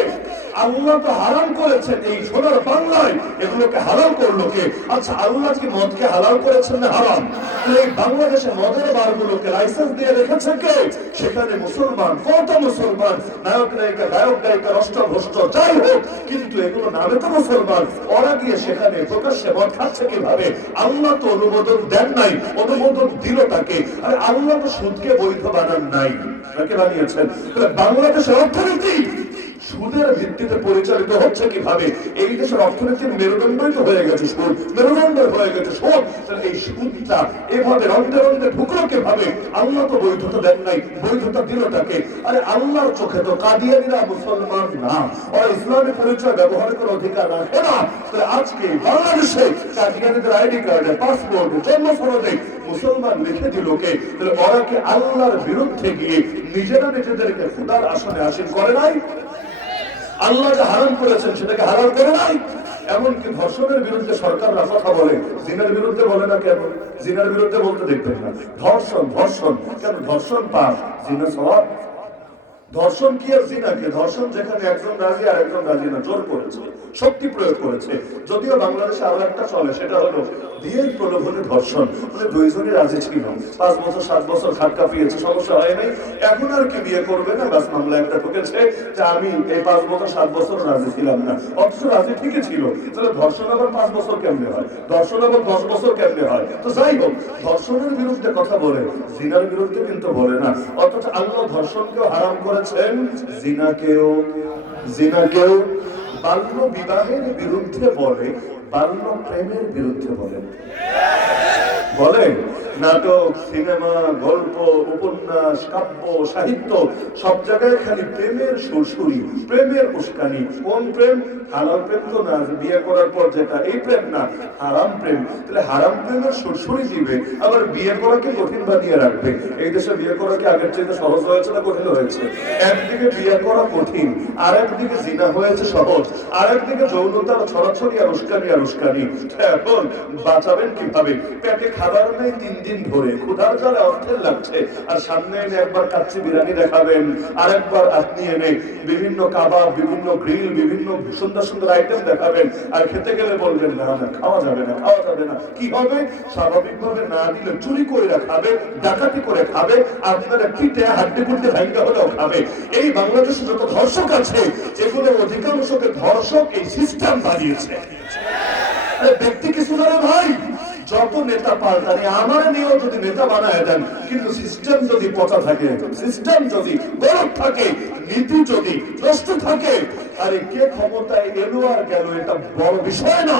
আল্লাহ তো হারাম করেছেন এই সোনার বাংলায়, এগুলোকে হালাল করলো কে? আচ্ছা, আল্লাহ কি মদকে হালাল করেছেন না হারাম? এই বাংলাদেশে মদের বারগুলোকে লাইসেন্স দিয়ে রেখেছে কে? সেখানে মুসলমান, কত মুসলমান নায়ক নায়িকা, গায়ক গায়িকা, অষ্টভ্রষ্ট যাই হোক, কিন্তু এগুলো নামে তো মুসলমান, ওরা গিয়ে সেখানে প্রকাশ্যে মদ খাচ্ছে কিভাবে? আল্লাহ তো অনুমোদন দেন নাই, অনুমোদন দিল তাকে। আর আল্লাহ তো সুদকে বৈধ বানান নাই, তাকে বানিয়েছেন। তাহলে বাংলাদেশের অর্থনীতি সুদের ভিত্তিতে পরিচালিত হচ্ছে কিভাবে? এই দেশের অর্থনীতির মেরুদণ্ডই তো হয়ে গেছে সুদ, মেরুদণ্ড হয়ে গেছে সুদ। তাহলে এই সুদটা এভাবে রন্ধে রন্ধে ঢুকলো কিভাবে? আল্লাহ তো বৈধতা দেন নাই, বৈধতা দিল তাকে। আরে আল্লাহর চোখে তো কাদিয়ানীরা মুসলমান না, ওরা ইসলামী পরিচয় ব্যবহার করার অধিকার রাখে না। তাহলে আজকে বাংলাদেশে কাদিয়ানীদের আইডি কার্ডে, পাসপোর্টে, জন্ম সনদে মুসলমান লিখে দিল কে? তাহলে ওরা কি আল্লাহর বিরুদ্ধে গিয়ে নিজেরা নিজেদেরকে খুদার আসনে আসীন করে নাই? আল্লাহ যে হারাম করেছেন সেটাকে হারাম করে নাই। এমনকি ধর্ষণের বিরুদ্ধে সরকাররা কথা বলে, জিনার বিরুদ্ধে বলে না কেন? জিনার বিরুদ্ধে বলতে দেখবেন না। ধর্ষণ ধর্ষণ কেন? ধর্ষণ পাপ, জিনা সওয়াব। ধর্ষণ কি আর জিনাকে? ধর্ষণ যেখানে একজন রাজি আর একজন রাজি না, জোর করেছে, শক্তি প্রয়োগ করেছে। যদিও বাংলাদেশে আরো একটা চলে, সেটা হলো বিয়ের প্রলোভনে ধর্ষণ। মানে দুইজনই রাজি ছিল, 5 বছর 7 বছর খাট কাঁপিয়েছে, সমস্যা হয় নাই, এখন আর কি বিয়ে করবে না, বাস মামলা একটা ঢুকেছে যে আমি এই 5 বছর 7 বছর রাজি ছিলাম না, অথচ রাজি ঠিকই ছিল। তাহলে ধর্ষণ আবার 5 বছর কেমনে হয়? ধর্ষণ আবার 10 বছর কেমনে হয়? তো যাই হোক, ধর্ষণের বিরুদ্ধে কথা বলে, জিনার বিরুদ্ধে কিন্তু বলে না। অথচ আল্লাহ ধর্ষণকেও হারাম করেছেন, জিনাকেও। বাল্য বিবাহের বিরুদ্ধে বলে, বাল্য প্রেমের বিরুদ্ধে বলে। নাটক, সিনেমা, গল্প, উপন্যাস, কাব্য, সাহিত্য, সব জায়গায় খালি প্রেমের সুরসুরি, প্রেমের উস্কানি। কোন প্রেম? হালাল প্রেম তো না, বিয়ে করার পর যেটা, এই প্রেম না, হারাম প্রেম। তাহলে হারাম প্রেমের সুরসুরি দিবে, আবার বিয়ে করাকে কঠিন বানিয়ে রাখবে। এই দেশে বিয়ে করাকে আগের চাইতে সহজ হয়েছে না কঠিন হয়েছে? একদিকে বিয়ে করা কঠিন, আর একদিকে জিনা হয়েছে সহজ, আর একদিকে যৌনতার ছড়াছড়ি আর উস্কানি। এখন বাঁচাবেন কিভাবে? পেটে খাবার নেই 3 দিন ধরে, ক্ষুধার জ্বালা অর্থের লাগছে, আর সামনে এনে একবার কাচ্চি বিরিয়ানি দেখাবেন, আর একবার আপনি এনে বিভিন্ন কাবাব, বিভিন্ন গ্রিল, বিভিন্ন সুন্দর সুন্দর আইটেম দেখাবেন, আর খেতে গেলে বলবেন না না খাওয়া যাবে না, খাওয়া যাবে না। কি হবে? স্বাভাবিকভাবে না দিলে চুরি করে খাবে, ডাকাতি করে খাবে, আপনারা পিঠে হাড্ডি কুটতে ভাঙ্গা হলেও খাবে। এই বাংলাদেশে যত ধর্ষক আছে, এগুলো অধিকাংশকে ধর্ষক এই সিস্টেম বানিয়েছে। ব্যক্তি কিছু না ভাই, যত নেতা পাল্টানি আমার নিয়েও যদি নেতা বানায় দেন, কিন্তু সিস্টেম যদি পচা থাকে, সিস্টেম যদি গলদ থাকে, নীতি যদি নষ্ট থাকে, আরে কে ক্ষমতায় এলো আর গেল এটা বড় বিষয় না।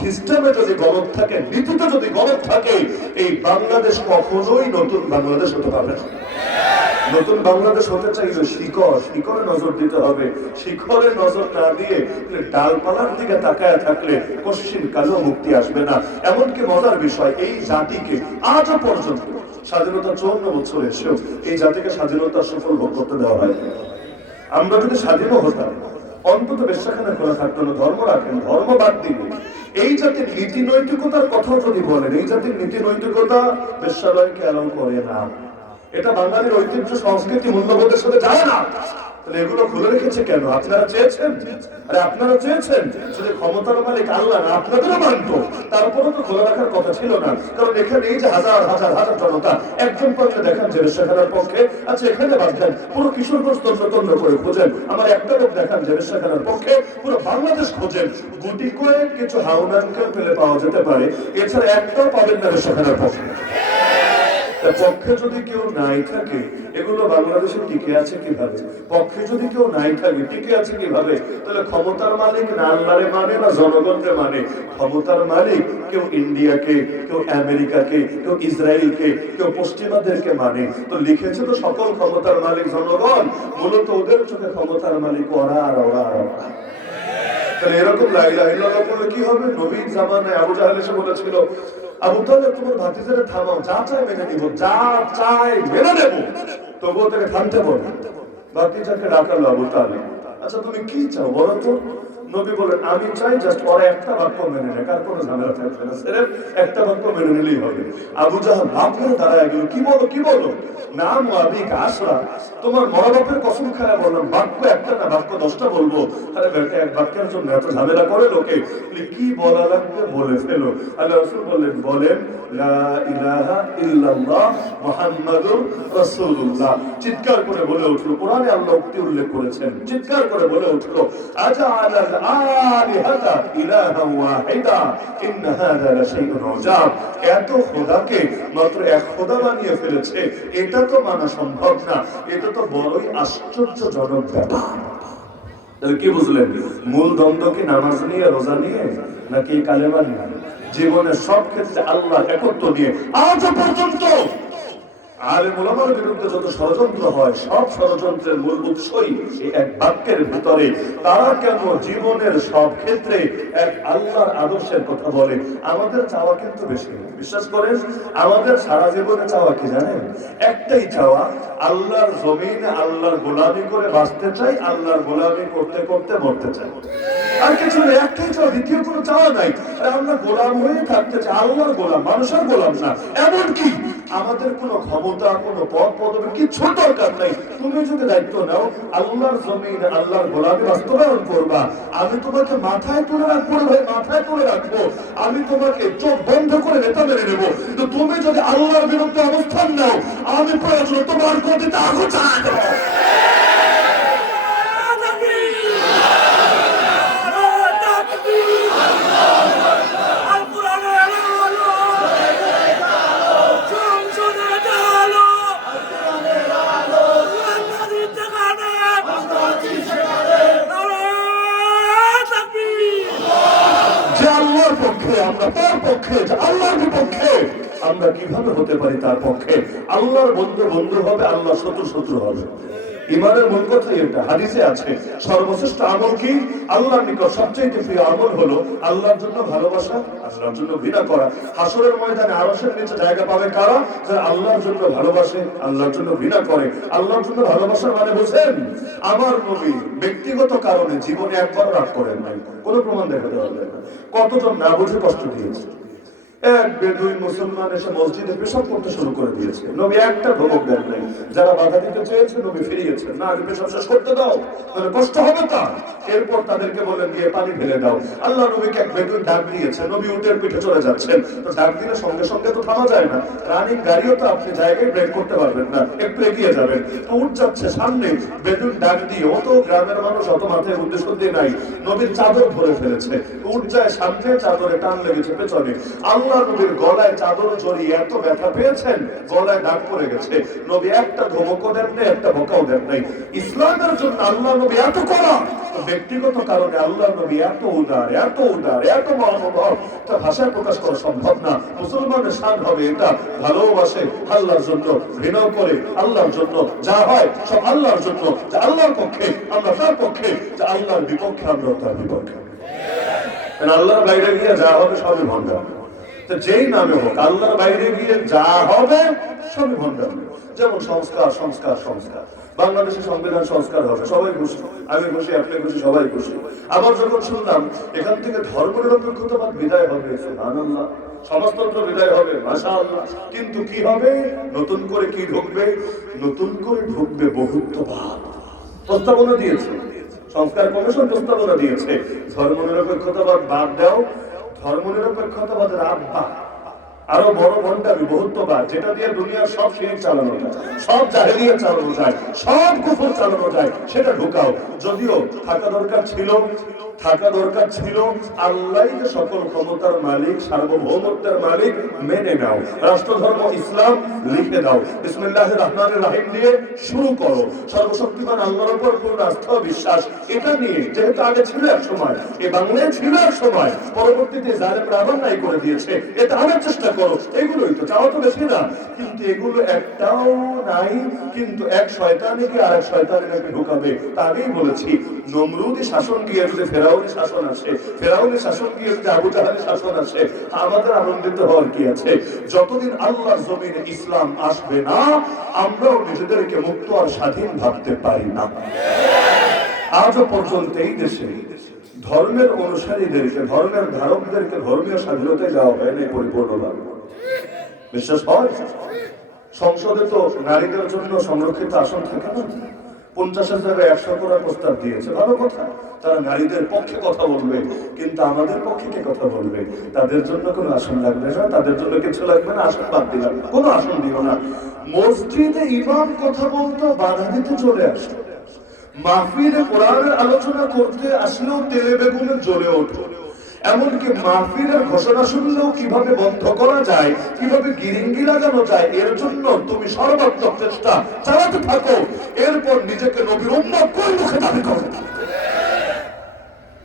সিস্টেমে যদি গলদ থাকে, নীতিতে যদি গলদ থাকে, এই বাংলাদেশ কখনোই নতুন বাংলাদেশ হতে পারবে না। নতুন বাংলাদেশ হতে চাইলে শিকড়ে নজর দিতে হবে। শিকড়ে নজর না দিয়ে ডালপালার দিকে তাকায় থাকলে কশিন কালো মুক্তি আসবে না। এমনকি মজার বিষয়, এই জাতিকে আজও পর্যন্ত স্বাধীনতা 54 বছর এসেও এই জাতিকে স্বাধীনতার সুফল ভোগ করতে দেওয়া হয়। আমরা যদি স্বাধীনও হতাম, অন্তত বেশ্যাখানা খোলা থাকতো না। ধর্ম রাখেন, ধর্ম বাদ দিবে। এই জাতির নীতি নৈতিকতার কথা যদি বলেন, এই জাতির নীতি নৈতিকতা বেশ্যালয়কে অ্যালাউ করে না। এটা বাঙালির ঐতিহ্য, সংস্কৃতি, মূল্যবোধের সাথে যায় না। তাহলে এগুলো খুলে রেখেছে কেন? আপনারা চেয়েছেন? আরে আপনারা চেয়েছেন যদি ক্ষমতার মালিক আল্লাহ না আপনাদেরও মানতো, তারপরেও তো খোলা রাখার কথা ছিল না। কারণ এখানে এই যে হাজার হাজার হাজার জনতা, একজন পারলে দেখান যে রেশাখানার পক্ষে। আচ্ছা, এখানে বাদ দেন, পুরো কিশোরগঞ্জ তন্ন করে খোঁজেন, আমার একটা লোক দেখান যে রেশাখানার পক্ষে। পুরো বাংলাদেশ খোঁজেন, গুটি কয়েক কিছু হাওনানকে পেলে পাওয়া যেতে পারে, এছাড়া একটাও পাবেন না রেশাখানার পক্ষে। পক্ষে যদি কেউ নাই থাকে, এগুলো বাংলাদেশে টিকে আছে কিভাবে? পক্ষে যদি কেউ নাই থাকে, টিকে আছে কিভাবে? তাহলে ক্ষমতার মালিক না আল্লাহরে মানে না জনগণকে মানে? ক্ষমতার মালিক কেউ ইন্ডিয়াকে, কেউ আমেরিকাকে, কেউ ইসরায়েলকে, কেউ পশ্চিমাদেরকে মানে। তো লিখেছে তো সকল ক্ষমতার মালিক জনগণ, মূলত ওদের চোখে ক্ষমতার মালিক ওরা আর ওরা আর ওরা। তাহলে এরকম লা ইলাহা ইল্লাল্লাহ বলে কি হবে? নবীর জামানায় আবু জাহেল এসে বলেছিল, আবু তালেব তোমার ভাতিজারে থামাও, যা চায় মেনে নিব, যা চায় মেনে নেব, তবুও তাকে থামতে বলো। ভাতিজাকে ডাকালো আবু তালেব, আচ্ছা তুমি কি চাও বলো তো? নবী বলেন আমি চাই জাস্ট ওরা একটা বাক্য মেনে নেয়, কার কোনো ঝামেলা থাকবে না, সির্ফ একটা বাক্য মেনে নিলেই হবে। আবু জাহাল ভাব করে দাঁড়ায় গেল, কি বলো কি বলো? নাম আবিক আসরা, তোমার মা বাপের কসম খায়া বললাম বাক্য একটা না বাক্য 10টা বলবো। আরে বেটা এক বাক্যের জন্য এত ঝামেলা করে লোকে, কি বলা লাগবে বলে ফেলো। আল্লাহ রাসূল বলেন লা ইলাহা ইল্লাল্লাহ মুহাম্মাদুর রাসূলুল্লাহ। চিৎকার করে বলে উঠলো, কোরআনে আল্লাহ উক্তি উল্লেখ করেছেন, চিৎকার করে বলে উঠলো আজআলাল আলিহাতা ইলাহান ওয়াহিদা ইন্না হাযা লাশাইউন উজাব। এত খোদাকে মাত্র এক খোদা বানিয়ে ফেলেছে, এটা তো মানা সম্ভব না, এটা তো বড়ই আশ্চর্যজনক ব্যাপার। তাহলে কি বুঝলেন? মূল দ্বন্দ্ব কি নামাজ নিয়ে, রোজা নিয়ে, নাকি কালেমা নিয়ে? জীবনের সব ক্ষেত্রে আল্লাহ একত্ব নিয়ে আজ পর্যন্ত আলেম ওলামার বিরুদ্ধে যত ষড়যন্ত্র হয়, সব ষড়যন্ত্রের মূল উৎসই এই এক বাক্যের ভিতরে। তারা কেন জীবনের সব ক্ষেত্রে এক আল্লাহর আদর্শের কথা বলে। আমাদের চাওয়া কিন্তু বেশি, বিশ্বাস করেন আমাদের সারা জীবনে চাওয়া কি জানেন? একটাই চাওয়া, আল্লাহর জমিনে আল্লাহর গোলামি করে বাঁচতে চাই, আল্লাহর গোলামি করতে করতে মরতে চাই। আর কিছু নেই, একটাই চাওয়া, দ্বিতীয় কোনো চাওয়া নাই। আমরা গোলাম হয়ে থাকতে চাই, আল্লাহর গোলাম, মানুষের গোলাম না। এমনকি আমাদের কোনো ক্ষমতা, কোনো পদ পদবি কিছু দরকার নাই। তুমি যদি দায়িত্ব নাও আল্লাহর জমিনে আল্লাহর গোলামি বাস্তবায়ন করবা, আমি তোমাকে মাথায় তুলে রাখবো, ভাই মাথায় তুলে রাখবো, আমি তোমাকে চোখ বন্ধ করে নেতা মেনে নেবো। কিন্তু তুমি যদি আল্লাহর বিরুদ্ধে অবস্থান নাও, আমি প্রয়োজন তোমার গতিতে আগুন চালাই দেবো। আমরা তার পক্ষে, আল্লাহর বিপক্ষে আমরা কিভাবে হতে পারি তার পক্ষে? আল্লাহর বন্ধু বন্ধু হবে, আল্লাহ শত্রু শত্রু হবে। ইমানের মূল কথা এটা, হাদিসে আছে সর্বশ্রেষ্ঠ আমল কি? আল্লাহর নিকট সবচেয়ে প্রিয় আমল হলো আল্লাহর জন্য ভালোবাসা, আল্লাহর জন্য ঘৃণা করা। হাসরের ময়দানে আরশের নিচে জায়গা পাবে কারা? যারা আল্লাহর জন্য ভালোবাসে, আল্লাহর জন্য ঘৃণা করে। আল্লাহর জন্য ভালোবাসার মানে বুঝেন? আমার নবী ব্যক্তিগত কারণে জীবনে একবার রাগ করেন নাই, কোনো প্রমাণ দেখাতে পারবেন না। কতজন না বুঝে কষ্ট দিয়েছে। এক বেদুইন মুসলমান এসে মসজিদে পেশাব করতে শুরু করে দিয়েছে, নবী একটা ধমক দেন নাই। যারা বাধা দিতে চেয়েছে নবী ফিরিয়েছেন, না আগে পেশাব শেষ করতে দাও, তাহলে কষ্ট হবে তার। এরপর তাদেরকে বলেন গিয়ে পানি ঢেলে দাও। আল্লাহ নবীকে এক বেদুইন ডাক দিয়েছে, নবী উটের পিঠে চলে যাচ্ছেন, তো ডাক দিলে সঙ্গে সঙ্গে তো থামা যায় না, রানিং গাড়িও তো আপনি জায়গায় ব্রেক করতে পারবেন না, একটু এগিয়ে যাবেন। তো উট যাচ্ছে সামনে, বেদুইন ডাক দিয়ে, অত গ্রামের মানুষ অত মাথায় উদ্দেশ্য দিয়ে নাই, নবীর চাদর ধরে ফেলেছে। উট যায় সামনে, চাদরে টান লেগেছে পেছনে। আল্লাহ নবীর গলায় চাদর জড়িয়ে এত ব্যথা পেয়েছেন, গলায় দাগ পড়ে গেছে। নবী একটা ধমকও দেন নাই, একটা বকাও দেন নাই। ইসলামের জন্য আল্লাহ নবী এত করা, ব্যক্তিগত কারণে আল্লাহ নবী এত উদার, এত উদার, এত মহানুভব, তা ভাষায় প্রকাশ করা সম্ভব না। মুসলমানের শান হবে এটা, ভালোবাসে আল্লাহর জন্য, ঘৃণাও করে আল্লাহর জন্য। যা হয় সব আল্লাহর জন্য, যা আল্লাহর পক্ষে আমরা তার পক্ষে, যা আল্লাহর বিপক্ষে আমরা তার বিপক্ষে। আল্লাহর বাইরে গিয়ে যা হবে সবই ভণ্ডামি। তো যেই নামে হোক, আল্লাহর বাইরে গিয়ে যা হবে সবই ভণ্ডামি। যেমন সংস্কার সংস্কার সংস্কার, বাংলাদেশের সংবিধান সংস্কার হবে, সবাই খুশি, আমি খুশি, আপনি খুশি, সবাই খুশি। আবার যখন শুনলাম এখান থেকে ধর্মনিরপেক্ষতাবাদ বিদায় হবে, সুবহানাল্লাহ, সমাজতন্ত্র বিদায় হবে, মাশাআল্লাহ। কিন্তু কি হবে? নতুন করে কি ঢুকবে? নতুন করে ঢুকবে বহুত্ববাদ। প্রস্তাবনা দিয়েছে সংস্কার কমিশন, প্রস্তাবনা দিয়েছে ধর্মনিরপেক্ষতাবাদ বাদ দাও, ধর্মনিরপেক্ষতাবাদের আব্বা আরো বড় ভণ্ডামি বহুত্ববাদ, যেটা দিয়ে দুনিয়ার সব শিরক চালানো যায়, সব জাহেলিয়াত চালানো যায়, সব কুফর চালানো যায়, সেটা ঢুকাও। যদিও থাকা দরকার ছিল আল্লাহই যে সকল ক্ষমতার মালিক, সার্বভৌমত্বের মালিক, মেনে নাও। রাষ্ট্রধর্ম ইসলাম লিখে দাও, বিসমিল্লাহির রহমানির রহিম দিয়ে শুরু করো। সর্বশক্তিমান আল্লাহর উপর পূর্ণ আস্থা ও বিশ্বাস, এটা নিয়ে যেহেতু আগে ছিল এক সময়, এই বাংলায় ছিল এক সময়, পরবর্তীতে জালেমরা আবার নাই করে দিয়েছে, এটা আনার চেষ্টা করো। এগুলোই তো চাওয়া, তো বেশি না, কিন্তু এগুলো একটাও নাই। কিন্তু এক শয়তানিকে আর এক শয়তানি নাকি ঢুকাবে। তা আগেই বলেছি, নমরুদি শাসন গিয়ে যদি ফেরাউনি শাসন আসে, ফেরাউনি শাসন গিয়ে যদি আবু জাহেলের শাসন আসে, আমাদের আনন্দিত হওয়ার কি আছে? যতদিন আল্লাহর জমিনে ইসলাম আসবে না, আমরাও নিজেদেরকে মুক্ত আর স্বাধীন ভাবতে পারি না। আজও পর্যন্ত এই দেশে ধর্মের অনুসারীদেরকে, ধর্মের ধারকদেরকে ধর্মীয় স্বাধীনতায় দেওয়া হয়নি পরিপূর্ণভাবে। বিশ্বাস হয়? সংসদে তো নারীদের জন্য সংরক্ষিত আসন থাকে না, 50-এর জায়গায় 100 করার প্রস্তাব দিয়েছে, ভালো কথা, তারা নারীদের পক্ষে কথা বলবে, কিন্তু আমাদের পক্ষে কে কথা বলবে? তাদের জন্য কোনো আসন লাগবে না, তাদের জন্য কিছু লাগবে না, আসন বাদ দিলাম, কোনো আসন দিও না। মসজিদে ইমাম কথা বলতে বাধা দিতে চলে আসে, মাহফিলে কোরআনের আলোচনা করতে আসলেও তেলে বেগুনে জ্বলে ওঠে, এমনকি মাহফিলের ঘোষণা শুনলেও কিভাবে বন্ধ করা যায়, কিভাবে গিরিঙ্গি লাগানো যায়, এর জন্য তুমি সর্বাত্মক চেষ্টা চালাতে থাকো। এরপর নিজেকে নবীর উম্মত কোন মুখে দাবি করো?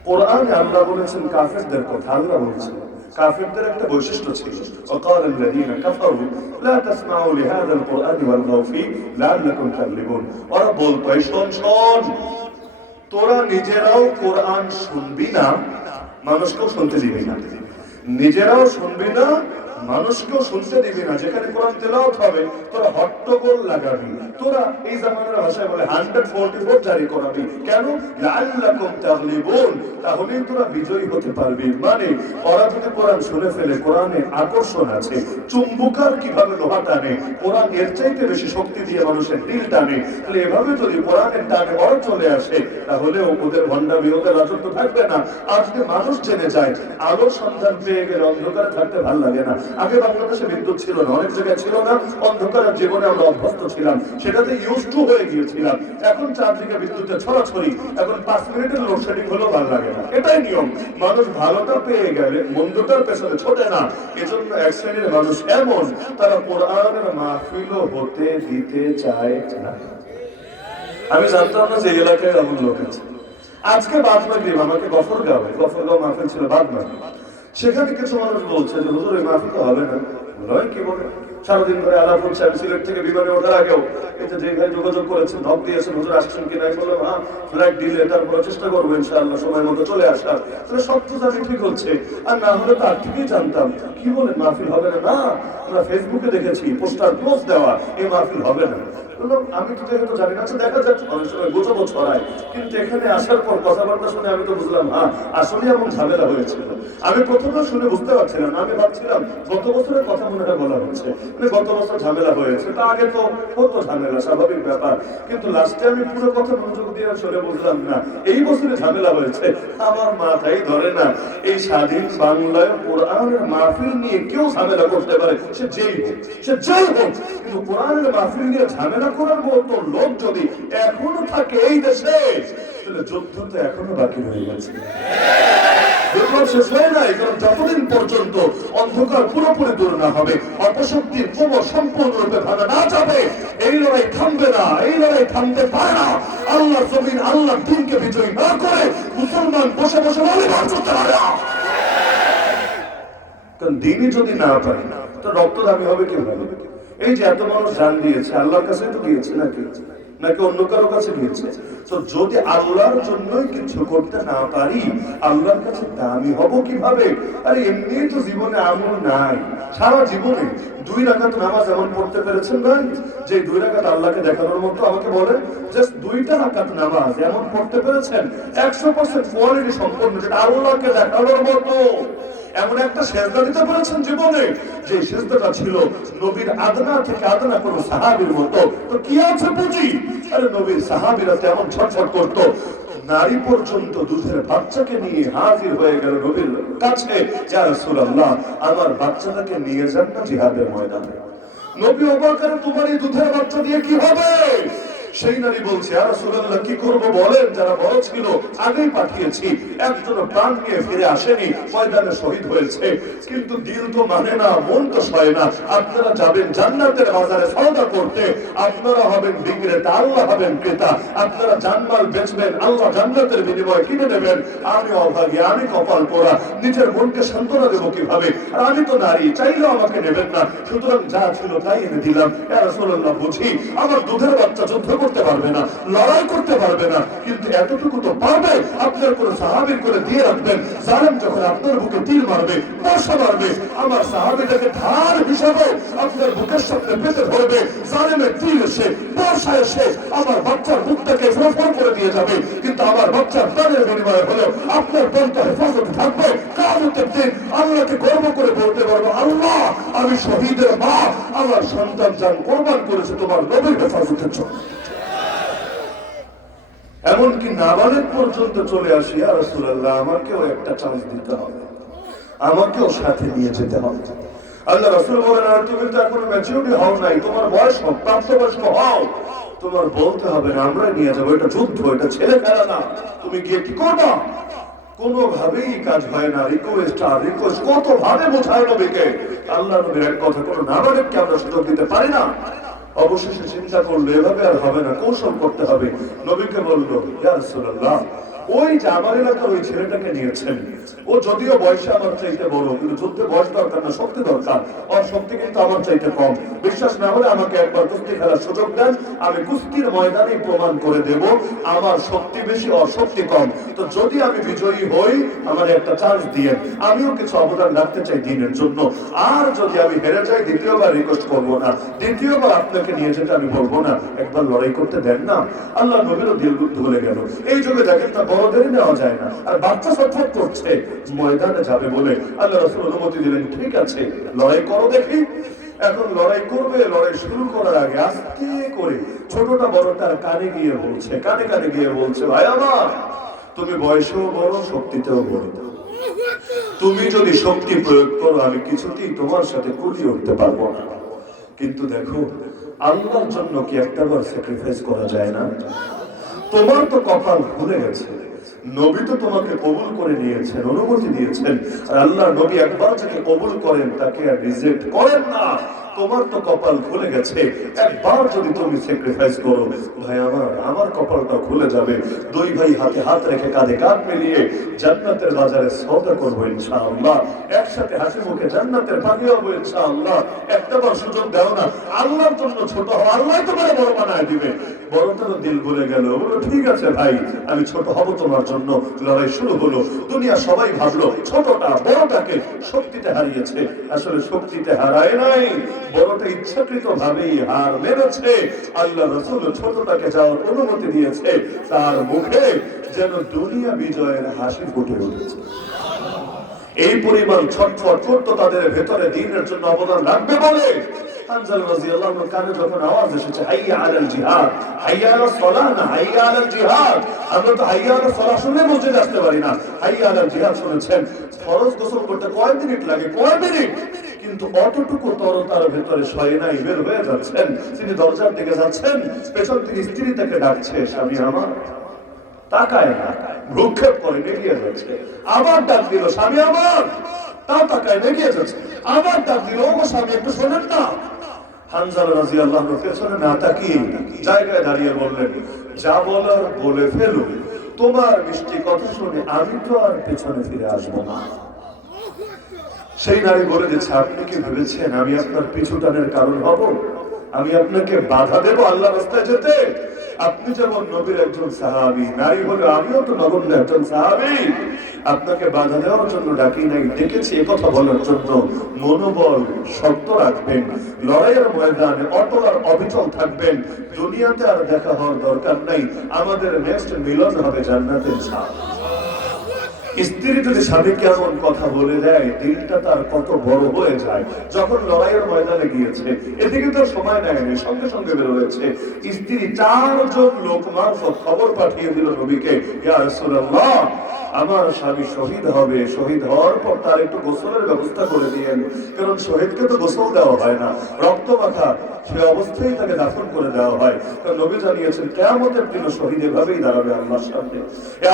কোরআনে আল্লাহ বলেছেন কাফেরদের কথা, আল্লাহ বলেছেন কাফেরদের একটা বৈশিষ্ট্য ছিল, وقال الذين كفروا لا تسمعوا لهذا القرآن والغوا فيه لعلكم تغلبون। ওরা বলতো, শোন শোন, তোরা নিজেরাও কোরআন শুনবি না, মানুষকেও শুনতে দিবি না, নিজেরাও শুনবি না, মানুষকেও শুনতে দিবি না, যেখানে কোরআন তেলাওয়াত হবে তোরা হট্টগোল লাগাবি, তোরা এই জামানার ভাষায় বলে 144 জারি করাবি। কেন? লাআল্লাকুম তাগলিবুন, তাহলেই তোরা বিজয়ী হতে পারবি। মানে ওরা যদি কোরআন শুনে ফেলে, কোরআনে আকর্ষণ আছে, চুম্বকার কিভাবে লোহা টানে, কোরআন এর চাইতে বেশি শক্তি দিয়ে মানুষের দিল টানে, তাহলে এভাবে যদি কোরআনের টানে ওরা চলে আসে, তাহলে ওদের ভণ্ডামি, ওদের রাজত্ব থাকবে না। আর যদি মানুষ জেনে যায়, আলোর সন্ধান পেয়ে গেলে অন্ধকারে থাকতে ভালো লাগে না। আগে বাংলাদেশে বিদ্যুৎ ছিল না, অনেক জায়গায় ছিল না, অন্ধকারের জীবনে আমরা অভ্যস্ত ছিলাম, সেটাতে ইউজ টু হয়ে গিয়েছিলাম। এখন চারদিকে বিদ্যুতের ছড়াছড়ি, এখন 5 মিনিটের লোডশেডিং হলেও ভালো লাগে না, এটাই নিয়ম। মানুষ ভালোটা পেয়ে গেলে মন্দটার পেছনে ছোটে না। এজন্য এক শ্রেণীর মানুষ এমন, তারা কোরআনের মাহফিলও হতে দিতে চায় না। আমি জানতাম না যে এলাকায় এমন লোক আছে। আজকে বাদমাগরিব আমাকে গফরগাঁও মাহফিল ছিল, বাদমাগরিব, সেখানে কিছু মানুষ বলছে যে হুজুর এই মাহফিল তো হবে না। কি বলে? সারাদিন ধরে আলাপ হচ্ছে, আমি সিলেট থেকে বিমানে ওঠার আগেও এটা যে ভাই যোগাযোগ করেছেন, ধপ দিয়েছেন, হুজুর আসছেন কিনা, আমি বললাম হ্যাঁ, ফ্লাইট দিলে তারপরে চেষ্টা করবো ইনশাআল্লাহ সময় মতো চলে আসার। তাহলে সব তো জানি ঠিক হচ্ছে, আর না হলে তো আর ঠিকই জানতাম। কি বলেন মাহফিল হবে না? না, আমরা ফেসবুকে দেখেছি পোস্টার পোস্ট দেওয়া, এই মাহফিল হবে না। আমি তো যেহেতু জানি না, দেখা যাচ্ছে অনেক সময় গুজব ছড়ায়, কিন্তু এখানে আসার পর কথাবার্তা শুনে আমি তো বুঝলাম হ্যাঁ, আসলে এমন ঝামেলা হয়েছিল। আমি প্রথমে শুনে বুঝতে পারছিলাম, আমি ভাবছিলাম গত বছরের কথা মনে হয় বলা হচ্ছে, মানে গত বছর ঝামেলা হয়েছে, তা আগে তো কত ঝামেলা, স্বাভাবিক ব্যাপার। কিন্তু লাস্টে আমি পুরো কথা মনোযোগ দিয়ে শুনে বুঝলাম না, এই বছরে ঝামেলা হয়েছে। আমার মাথায় ধরে না, এই স্বাধীন বাংলায় কোরআনের মাহফিল নিয়ে কেউ ঝামেলা করতে পারে, সে যেই হোক, সে যেই হোক, কিন্তু কোরআনের মাহফিল নিয়ে ঝামেলা করার মতো লোক যদি এখনো থাকে এই দেশে, তাহলে যুদ্ধ তো এখনো বাকি রয়ে গেছে। বিপ্লব শেষ হয় নাই, কারণ যতদিন পর্যন্ত অন্ধকার পুরোপুরি দূর না হবে, অপশক্তির কোমর সম্পূর্ণরূপে ভাঙা না যাবে, এই লড়াই থামবে না, এই লড়াই থামতে পারে না। আল্লাহর জমিন, আল্লাহর দ্বীনকে বিজয়ী না করে মুসলমান বসে বসে অভিমান করতে পারে না। কারণ দিনই যদি না পারে, তো রক্ত দামি হবে কিভাবে? এই যে এত মানুষ জান দিয়েছে, আল্লাহর কাছে তো দিয়েছে নাকি, নাকি অন্য কারো কাছে দিয়েছে? তো যদি আল্লাহর জন্যই কিছু করতে না পারি, আল্লাহর কাছে দামি হব কিভাবে? আরে এমনি তো জীবনে আমল নাই, সারা জীবনে 2 রাকাত নামাজ এমন পড়তে পেরেছেন না যে 2 রাকাত আল্লাহকে দেখানোর মতো? আমাকে বলেন, জাস্ট 2টা রাকাত নামাজ এমন পড়তে পেরেছেন 100% কোয়ালিটি সম্পন্ন, যেটা আল্লাহকে দেখানোর মতো? এমন একটা সেজদা দিতে পেরেছেন জীবনে, যে সেজদাটা ছিল নবীর আদনা থেকে আদনা কোন সাহাবীর মতো? তো কি আছে বুঝি? আরে নবীর সাহাবীরা তেমন ছটফট করতো, নারী পর্যন্ত দুধের বাচ্চাকে নিয়ে হাজির হয়ে গেল নবীর কাছে, ইয়া রাসূলুল্লাহ, আমার বাচ্চাটাকে নিয়ে যান না জিহাদের ময়দানে। নবী অবাক করে, তোমার এই দুধের বাচ্চা দিয়ে কি হবে? সেই নারী বলছে, ইয়া রাসূলুল্লাহ, কি করব বলেন, যারা বড় ছিল আগেই পাঠিয়েছি, একজন প্রাণ নিয়ে ফিরে আসেনি, ময়দানে শহীদ হয়েছে। কিন্তু দিল তো মানে না, মন তো সয় না। আপনারা যাবেন জান্নাতের বাজারে সওদা করতে, আপনারা হবেন বিক্রেতা, আল্লাহ হবেন ক্রেতা। আপনারা জানমাল বেচবেন, আল্লাহ জান্নাতের বিনিময়ে কিনে নেবেন। আমি অভাগী, আমি কপাল পোড়া, নিজের মনকে সান্ত্বনা দেবো কিভাবে? আর আমি তো নারী, চাইলেও আমাকে নেবেন না, সুতরাং যা ছিল তাই এনে দিলাম। ইয়া রাসূলুল্লাহ, বুঝি আমার দুধের বাচ্চা যুদ্ধ করতে পারবে না, লড়াই করতে পারবে না, কিন্তু এতটুকু তো পারবে আপনার কোন সাহাবীর করে দিয়ে রাখবেন, জালেম যখন আপনার বুকে তীর মারবে, বর্ষা মারবে, আমার সাহাবীটাকে ধার হিসাবে আপনার বুকের সামনে পেতে ধরবে, জালেমের তীর এসে বর্ষা এসে আমার বাচ্চার বুকটাকে ফোরফোর করে দিয়ে যাবে, কিন্তু আমার বাচ্চার প্রাণের বিনিময়ে হলো আপনার বন্ধ হেফাজত থাকবে। কিয়ামতের দিন আল্লাহকে গর্ব করে বলতে পারবো, আল্লাহ আমি শহীদের মা, আমার সন্তান জান কোরবান করেছে তোমার নবীর হেফাজতের জন্য। এমনকি নাবালেগ পর্যন্ত চলে আসি, ইয়া রাসূলুল্লাহ আমাকেও একটা চান্স দিতে হবে, আমাকেও সাথে নিয়ে যেতে হবে। আল্লাহ রাসূল বলেন, আর তুমি তো এখনো ম্যাচুরিটি হও নাই, তোমার বয়স হোক, প্রাপ্তবয়স্ক হও, তোমার বলতে হবে না আমরা নিয়ে যাবো, এটা যুদ্ধ, এটা ছেলে খেলা না, তুমি গিয়ে কি করবা? কোনোভাবেই কাজ হয় না, রিকোয়েস্ট কত ভাবে বোঝায় নবীকে, আল্লাহ নবীর এক কথা কোনো নাবালেগকে আমরা সুযোগ দিতে পারি না। অবশেষে চিন্তা করলো এভাবে আর হবে না, কৌশল করতে হবে। নবীকে বললো, ইয়া রাসূলুল্লাহ ওই যে আমার এলাকার ওই ছেলেটাকে নিয়েছেন, ও যদিও বয়সে আমার চাইতে বড়, কিন্তু যুদ্ধে বয়স দরকার না, শক্তি দরকার, ওর শক্তি কিন্তু আমার চাইতে কম, বিশ্বাস না হলে আমাকে একবার কুস্তি খেলার সুযোগ দেন, আমি কুস্তির ময়দানে প্রমাণ করে দেব আমার শক্তি বেশি, ওর শক্তি কম, তো যদি আমি বিজয়ী হই আমার একটা চান্স দিয়ে, আমিও কিছু অবদান রাখতে চাই দিনের জন্য, আর যদি আমি হেরে যাই দ্বিতীয়বার রিকোয়েস্ট করবো না, দ্বিতীয়বার আপনাকে নিয়ে যেতে আমি বলবো না, একবার লড়াই করতে দেন না। আল্লাহ নবীরও দিল ধরে গেল। এই যুগে দেখেন না বড়দেরই নেওয়া যায় না, আর বাচ্চা সৎ করছে ময়দানে যাবে বলে আল্লাহ রাসূল অনুমতি দিলেন, ঠিক আছে লড়াই করো দেখি। এখন লড়াই করবে, লড়াই শুরু করার আগে আস্তে করে ছোটটা বড়টার কানে গিয়ে বলছে, কানে কানে গিয়ে বলছে, ভাই আমার তুমি বয়সেও বড়, শক্তিতেও বড়, তুমি যদি শক্তি প্রয়োগ করো আমি কিছুতেই তোমার সাথে কুলিয়ে উঠতে পারবো না, কিন্তু দেখো আল্লাহর জন্য কি একটাবার স্যাক্রিফাইস করা যায় না? তোমার তো কপাল খুলে গেছে, নবী তো তোমাকে কবুল করে নিয়েছেন, অনুমতি দিয়েছেন, আর আল্লাহ নবী একবার যাকে কবুল করেন তাকে আর রিজেক্ট করেন না, তোমার তো কপাল খুলে গেছে, একবার যদি তুমি স্যাক্রিফাইস করো ভাই আমার কপালটা খুলে যাবে, দুই ভাই হাতে হাত রেখে কাঁধে কাঁধ মিলিয়ে জান্নাতের বাজারে সওদা করবো ইনশাআল্লাহ, একসাথে হাসি মুখে জান্নাতের পানি হবো ইনশাআল্লাহ, একটাবার সুযোগ দাও না, আল্লাহর জন্য ছোট হও, আল্লাহ তোমার বড় বানায় দিবে। বড়টারও দিল ভুলে গেল, বললো ঠিক আছে ভাই আমি ছোট হব তোমার জন্য। লড়াই শুরু হলো, দুনিয়া সবাই ভাবলো ছোটটা বড়টাকে শক্তিতে হারিয়েছে, আসলে শক্তিতে হারায় নাই, বড়টা ইচ্ছাকৃত ভাবেই হার মেরেছে। আল্লাহ রাসূল ছোটটাকে যাওয়ার অনুমতি দিয়েছে, তার মুখে যেন দুনিয়া বিজয়ের হাসি ফুটে উঠেছে। এই পরিমাণ ছটফট করতো তাদের ভেতরে দিনের জন্য অবদান রাখবে বলে। হানজালা রাদিয়াল্লাহু আনহু কানে যখন আওয়াজ এসেছে হাইয়া আলাল জিহাদ, হাইয়া আলাস সালাহ না হাইয়া আলাল জিহাদ, আমরা তো হাইয়া আলাস সালাহ শুনে মসজিদে আসতে পারি না, হাইয়া আলাল জিহাদ শুনেছেন। ফরজ গোসল করতে কয় মিনিট লাগে, কয় মিনিট, কিন্তু অতটুকু তরতার ভেতরে শয়ে নাই, বের হয়ে যাচ্ছেন, তিনি দরজার দিকে যাচ্ছেন, পেছন থেকে স্ত্রী তাকে ডাকছে, স্বামী আমার, তাকায় না, ভ্রুক্ষেপ করে এগিয়ে যাচ্ছে, আবার ডাক দিল স্বামী আমার, তাও তাকায় এগিয়ে যাচ্ছে, আবার ডাক দিল ও স্বামী একটু শোনেন না। হানজালা রাদিয়াল্লাহু আনহু পেছনে না তাকিয়ে জায়গায় দাঁড়িয়ে বললেন, যা বলার বলে ফেলো, তোমার মিষ্টি কথা শুনে আমি তো আর পেছনে ফিরে আসবো না। সেই নারী বলে দিচ্ছে, আপনি কি ভেবেছেন আমি আপনার পিছু টানের কারণ হব? আমি আপনাকে বাধা দেব আল্লাহর রাস্তায় যেতে? আপনি যেমন নবীর একজন সাহাবী, নারী বলে আমিও তো নগণ্য একজন সাহাবী, আপনাকে বাধা দেওয়ার জন্য ডাকি নাই, ডেকেছি একথা বলার জন্য। মনোবল শক্ত রাখবেন, লড়াইয়ের ময়দানে অটল আর অবিচল থাকবেন, দুনিয়াতে আর দেখা হওয়ার দরকার নাই, আমাদের নেক্সট মিলন হবে জান্নাতের ছাদ। স্ত্রী যদি স্বামীকে এমন কথা বলে দেয়, দিলটা তার কত বড় হয়ে যায়। যখন লড়াইয়ের ময়দানে গিয়েছে, এদিকে তো সময় নেয়নি, সঙ্গে সঙ্গে বের হয়েছে, স্ত্রী 4 জন লোক মারফত খবর পাঠিয়ে দিল নবীকে, ইয়া রাসূলুল্লাহ আমার স্বামী শহীদ হবে, শহীদ হওয়ার পর তার একটু গোসলের ব্যবস্থা করে দিয়েন, কারণ শহীদকে তো গোসল দেওয়া হয় না, রক্ত মাখা সে অবস্থায় তাকে দাফন করে দেওয়া হয়। কারণ নবী জানিয়েছেন কিয়ামতের দিন শহীদ এভাবেই দাঁড়াবে আল্লাহর সামনে,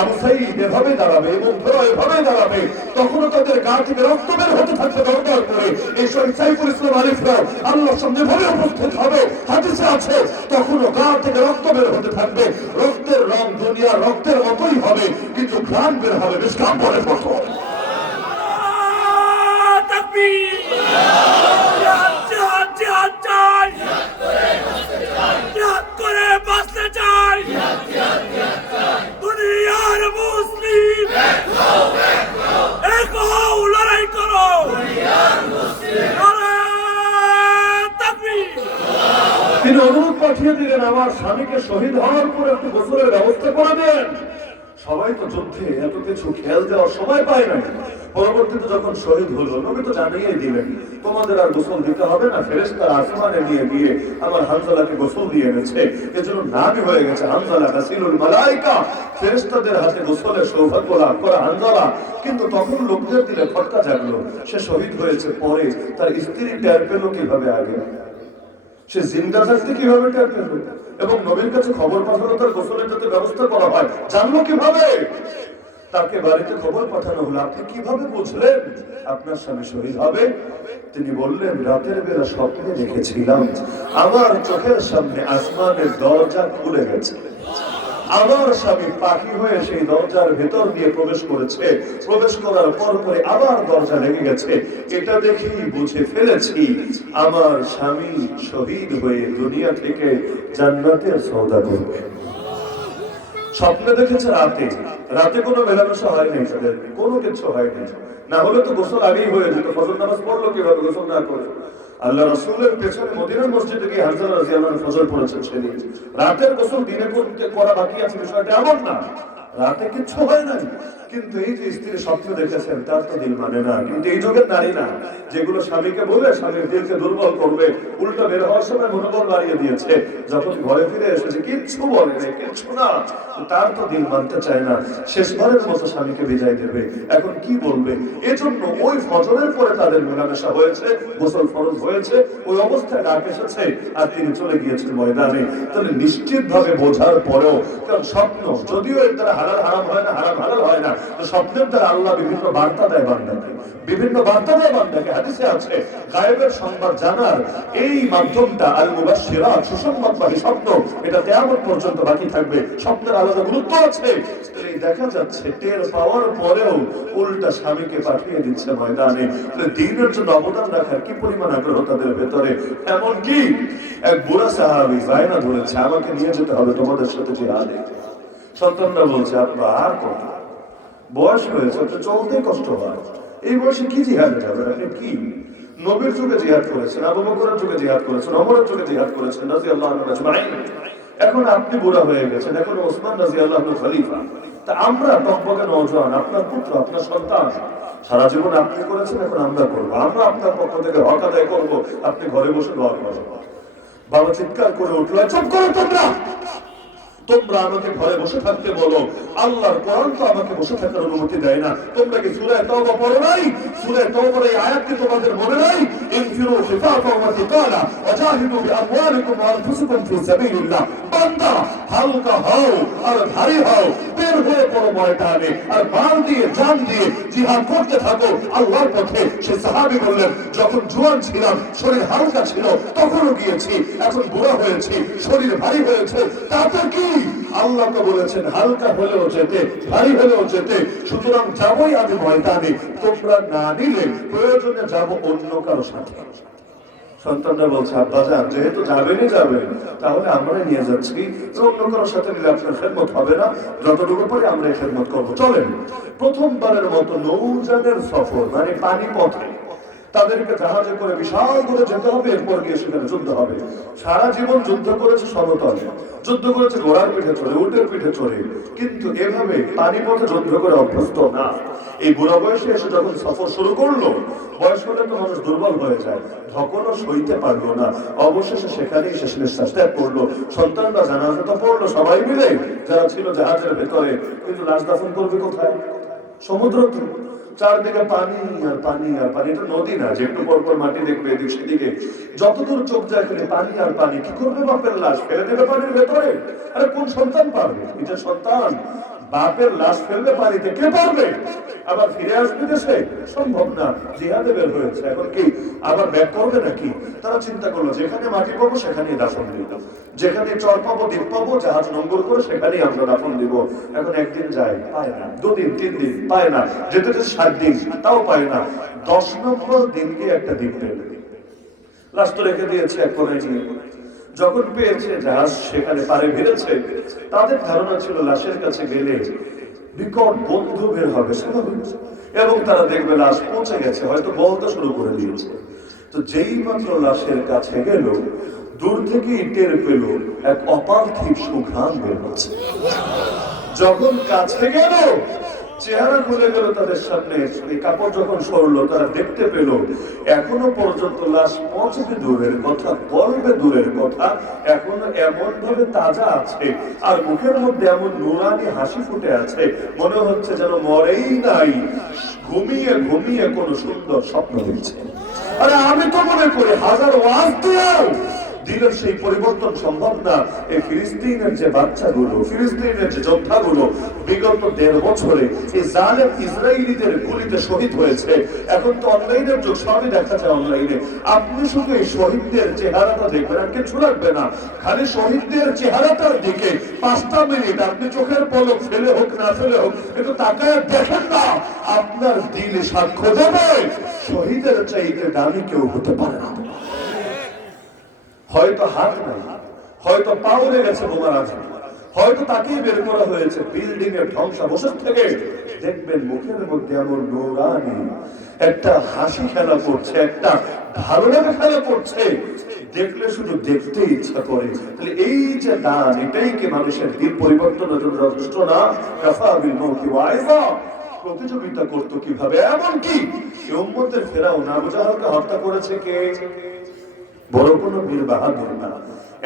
আবু সাঈদ এভাবেই দাঁড়াবে এবং ধরো এভাবেই দাঁড়াবে, তখনও তাদের গা থেকে রক্ত বের হতে থাকবে দরদর করে। এই শহীদ সাইফুল ইসলাম আরিফরাও আল্লাহর সামনে এভাবে উপস্থিত হবে, হাদিসে আছে তখনও গা থেকে রক্ত বের হতে থাকবে, রক্তের রং দুনিয়ার রক্তের মতোই হবে, কিন্তু ঘ্রাণ বের হবে বিষ্কাম্বরের মতো। করে বাঁচতে আমার স্বামীকে শহীদ হওয়ার পর একটু গোসলের ব্যবস্থা করে দেন। সবাই তো যুদ্ধে এত কিছু খেয়াল দেওয়ার সময় পায় না। পরবর্তীতে যখন শহীদ হলো, নবী তো জানিয়ে দিলেন তোমাদের আর গোসল দিতে হবে না, ফেরেশতারা আসমানে নিয়ে গিয়ে আমার হানজালাকে গোসল দিয়ে এনেছে, এজন্য নামই হয়ে গেছে হানজালা গাসিলুল মালাইকা, ফেরেশতাদের হাতে গোসলের সৌভাগ্য লাভ করা হানজালা। কিন্তু তখন লোকদের দিলে খটকা জাগলো, সে শহীদ হয়েছে পরে, তার স্ত্রী টের পেল কিভাবে আগে? সে জিন্দা থাকতে কিভাবে টের পেল? এবং নবীর কাছে খবর পাঠানো তার গোসলের যাতে ব্যবস্থা করা হয়, জানলো কিভাবে? তাকে বাড়িতে খবর পাঠানো হলো, আপনি কিভাবে বুঝলেন আপনার স্বামী শহীদ হবে? তিনি বললেন, রাতের বেলা স্বপ্নে দেখেছিলাম আমার চোখের সামনে আসমানের দরজা খুলে গেছে, আমার স্বামী পাখি হয়ে সেই দরজার ভেতর দিয়ে প্রবেশ করেছে, প্রবেশ করার পরে আবার দরজা লেগে গেছে, এটা দেখেই বুঝে ফেলেছি আমার স্বামী শহীদ হয়ে দুনিয়া থেকে জান্নাতের সওদা করবে। স্বপ্নে দেখেছে রাতে, রাতে কোনো মেলামেশা হয় নাই, তাদের কোনো কিছু হয় নাই, না হলে তো গোসল আগেই হয়ে যেত। ফজর নামাজ পড়লো কিভাবে গোসল না করে? আল্লাহ রাসূলের পেছনে মদিনার মসজিদে গিয়ে হানজালা রাদিয়াল্লাহু আনহু ফজর পড়েছেন সেদিন। রাতের গোসল দিনে করতে করা বাকি আছে, বিষয়টা এমন না, রাতে কিচ্ছু হয় নাই। কিন্তু এই যে স্ত্রী স্বপ্ন দেখেছেন তার তো দিল মানে না। কিন্তু এই যুগের নারী না, যেগুলো স্বামীকে বলে স্বামীর দিলকে দুর্বল করবে, উল্টো বের হওয়ার সময় মনোবল বাড়িয়ে দিয়েছে, যখন ঘরে ফিরে এসেছে কিচ্ছু বলে নেই, কিচ্ছু না, তার তো দিল মানতে চায় না, শেষবারের মতো স্বামীকে বিদায় দেবে, এখন কি বলবে? এজন্য ওই ফজরের পরে তাদের মেলামেশা হয়েছে, গোসল ফরজ হয়েছে, ওই অবস্থায় ডাক এসেছে আর তিনি চলে গিয়েছেন ময়দানে। তাহলে নিশ্চিত ভাবে বোঝার পরেও, কারণ স্বপ্ন যদিও এর দ্বারা হালাল হারাম হয় না, হারাম হালাল হয় না, তো স্বপ্নের দ্বারা আল্লাহ বিভিন্ন বার্তা দেয় বান্দাকে, বিভিন্ন বার্তা দেয় বান্দাকে। হাদিসে আছে গায়েবের সংবাদ জানার এই মাধ্যমটা আল মুবাশশিরাত, সুসংবাদবাহী স্বপ্ন, এটা কিয়ামত পর্যন্ত বাকি থাকবে। স্বপ্নের আলাদা গুরুত্ব আছে। এই দেখা যাচ্ছে টের পাওয়ার পরেও উল্টা স্বামীকে পাঠিয়ে দিচ্ছে ময়দানে। দ্বীনের জন্য অবদান রাখার কি পরিমাণ আগ্রহ তাদের ভেতরে। এমন কি এক বুড়া সাহাবী বায়না ধরেছে, আমাকে নিয়ে যেতে হবে তোমাদের সাথে জিহাদে। সন্তানরা বলছে, আপনার আর কত বয়স হয়েছে, চলতে কষ্ট হয়, এই বয়সে কি জিহাদে যাবেন? আপনি কি নবীর যুগে জিহাদ করেছেন, আবু বকরের যুগে জিহাদ করেছেন, ওমরের যুগে জিহাদ করেছেন রাদিয়াল্লাহু আনহু আজমাইন, এখন আপনি বুড়া হয়ে গেছেন, এখন ওসমান রাদিয়াল্লাহু আনহু খলিফা, তা আমরা টকবকে নওজোয়ান, আপনার পুত্র, আপনার সন্তান, সারা জীবন আপনি করেছেন, এখন আমরা করবো, আমরা আপনার পক্ষ থেকে হক আদায় করবো, আপনি ঘরে বসে দোয়া করবেন। বাবা চিৎকার করে উঠলো, চুপ করো তোমরা, তোমরা আমাকে ঘরে বসে থাকতে বলো, আল্লাহর কোরআন তো আমাকে বসে থাকার অনুমতি দেয় না। তোমরা কি সূরা তাওবা পড়ো নাই? সূরা তাওবার এই আয়াতটি তোমাদের মনে নাই? ইনফিরু খিফাফাও ওয়া সিকালা ওয়াজাহিদু বিআমওয়ালিকুম ওয়া আনফুসিকুম ফি সাবিলিল্লাহ। বান্দা হালকা হও আর ভারী হও, বের হয়ে পড়ো ময়দানে আর মাল দিয়ে জান দিয়ে জিহাদ করতে থাকো আল্লাহর পথে। সে সাহাবী বললেন, যখন জোয়ান ছিলাম শরীর হালকা ছিল তখনও গিয়েছি, এখন বুড়া হয়েছি শরীর ভারী হয়েছে, তাতে কি? আল্লাহ তো বলেছেন হালকা হলেও যেতে, ভারী হলেও যেতে, সুতরাং যাবই আমি ময়দানে, তোমরা না নিলে প্রয়োজনে যাব অন্য কারো সাথে। সন্তানরা বলছে, আব্বাজান যেহেতু যাবেনই যাবেন, তাহলে আমরা নিয়ে যাচ্ছি, অন্য কারোর সাথে মিলে আপনার খেদমত হবে না, যতটুকু পরে আমরা এই খেদমত করবো। চলেন। প্রথমবারের মতো নৌযানের সফর, মানে পানি পথে, তাদেরকে জাহাজে করে বিশাল দূরে যেতে হবে, এরপর গিয়ে সেখানে যুদ্ধ হবে। সারা জীবন যুদ্ধ করেছে সমতলে, যুদ্ধ করেছে ঘোড়ার পিঠে চড়ে, উটের পিঠে চড়ে, কিন্তু এভাবে পানি পথে যুদ্ধ করে অভ্যস্ত না। এই বুড়া বয়সে এসে যখন সফর শুরু করলো, বয়স হলে তো মানুষ দুর্বল হয়ে যায়, ধকলও সইতে পারলো না, অবশেষে সেখানেই শেষ নিঃশ্বাস ত্যাগ করলো। সন্তানরা জানাজা তো পড়লো সবাই মিলে, যারা ছিল জাহাজের ভেতরে, কিন্তু লাশ দাফন করবে কোথায়? সমুদ্র, চারদিকে পানি আর পানি আর পানি। এটা নদী না যে একটু পর পর মাটি দেখবে এদিক সেদিকে, যতদূর চোখ যায় খালি পানি আর পানি। কি করবে বাপের লাশ? ফেলে দেবে পানির ভেতরে? আরে কোন সন্তান পারবে? নিজের সন্তান বাপের লাশ ফেলবে পানিতে, কে পারবে? আবার ফিরে আসবে দেশে? সম্ভব না। জিহাদে বের হয়েছে, এখন কি আবার ব্যাক করবে নাকি? তারা চিন্তা করলো, যেখানে মাটি পাবো সেখানেই দাফন দিব, যেখানে চর পাবো দ্বীপ পাবো জাহাজ নোঙ্গর করে সেখানেই আমরা দাফন দিব। এখন একদিন যায়, পায় না, দুদিন তিন দিন পায় না, যেতে যেতে 7 দিন তাও পায় না, 10 নম্বর দিন গিয়ে একটা দ্বীপ পেল, লাশ তো রেখে দিয়েছে এক কোণায় নিয়ে। যখন পেয়েছে জাহাজ সেখানে পারে ভিড়েছে, তাদের ধারণা ছিল লাশের কাছে গেলে বিকট বন্ধু বের হবে স্বাভাবিক, এবং তারা দেখবে লাশ পৌঁছে গেছে, হয়তো বলতে শুরু করে দিয়েছে। তো যেই মাত্র লাশের কাছে গেল, দূর থেকে টের পেল এক অপার্থিব সুঘ্রাণ বের হচ্ছে। যখন কাছে গেল, চেহারা খুলে গেল তাদের সামনে, এই কাপড় যখন সরলো, তারা দেখতে পেল এখনো পর্যন্ত লাশ পচবে দূরের কথা, গলবে দূরের কথা, এখনো এমন ভাবে তাজা আছে, আর মুখের মধ্যে এমন নুরানি হাসি ফুটে আছে, মনে হচ্ছে যেন মরেই নাই, ঘুমিয়ে ঘুমিয়ে কোন সুন্দর স্বপ্ন দেখছে। আরে আমি তো মনে করি হাজার ওয়াজ দিয়েও দিলের সেই পরিবর্তন সম্ভব না। এই ফিলিস্তিনের যে বাচ্চাগুলো, ফিলিস্তিনের যে যোদ্ধাগুলো বিগত 1.5 বছরে এই জালেম ইসরায়েলিদের গুলিতে শহীদ হয়েছে, এখন তো অনলাইনের যুগ, সবই দেখা যায় অনলাইনে। আপনি শুধু এই শহীদদের চেহারাটা দেখবেন, আর কিছু লাগবে না, খালি শহীদদের চেহারাটার দিকে 5টা মিনিট আপনি চোখের পলক ফেলে হোক না ফেলে হোক একটু তাকায় দেখেন না, আপনার দিলে সাক্ষ্য দেবে শহীদের চাইতে দামি কেউ হতে পারে না। হয়তো হাত নাই, হয়তো পা উড়ে গেছে বোমার আঘাতে, হয়তো তাকেই বের করা হয়েছে বিল্ডিং এর ধ্বংসাবশেষ থেকে, দেখবেন মুখের মধ্যে এমন নুরানি একটা হাসি খেলা করছে, একটা ভালো লাগা খেলা করছে, দেখলে শুধু দেখতে ইচ্ছা করে। তাহলে এই যে দান, এটাই কি মানুষের দিল পরিবর্তনের জন্য যথেষ্ট না? কাফা বিল মাউতি ওয়াইজা। প্রতিযোগিতা করতো কিভাবে, এমনকি উম্মতের ফেরাউন আবু জাহলকে হত্যা করেছে কে? বড় কোনো বীর বাহাদুর না,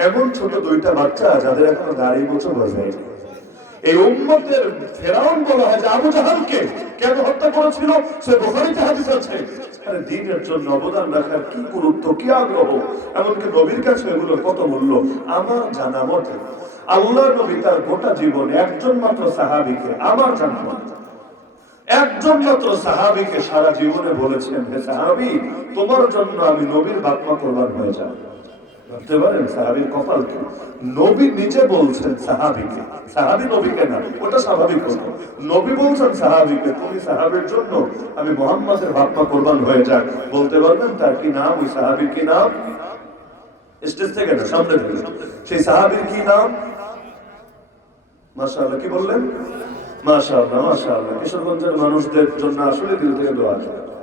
এমন ছোট 2টা বাচ্চা যাদের এখনো দাড়ি মোছা গজায়। এই উম্মতের ফেরাউন বলা হয় যে আবু জাহলকে কেন হত্যা করেছিল, সে বুখারীতে হাদিস আছে। আরে দ্বীনের জন্য অবদান রাখার কি গুরুত্ব, কি আগ্রহ, এমনকি নবীর কাছে এগুলোর কত মূল্য। আমার জানা মতে আল্লাহর নবী তার গোটা জীবনে একজন মাত্র সাহাবীকে, আমার জানা মতে একজন মাত্র সাহাবীকে সারা জীবনে বলেছেন, হে সাহাবী, তোমার জন্য আমি নবীর বাতমা কোরবান হয়ে যাব। ভাবতে পারেন সাহাবীর কপাল কি? নবী নিজে বলছেন সাহাবীকে, সাহাবী নবীকে না, ওটা স্বাভাবিক কথা। নবী বলছেন সাহাবীকে, তুমি সাহাবীর জন্য আমি মুহাম্মাদের বাতমা কোরবান হয়ে যাক। বলতে পারবেন তার কি নাম? ওই সাহাবীর কি নাম? স্টেজ থেকে না, সামনে থেকে, সেই সাহাবীর কি নাম? মাশাআল্লাহ, কি বললেন? মাশাআল্লাহ, মাশাআল্লাহ। কিশোরগঞ্জের মানুষদের জন্য আসলে দিল থেকে দোয়া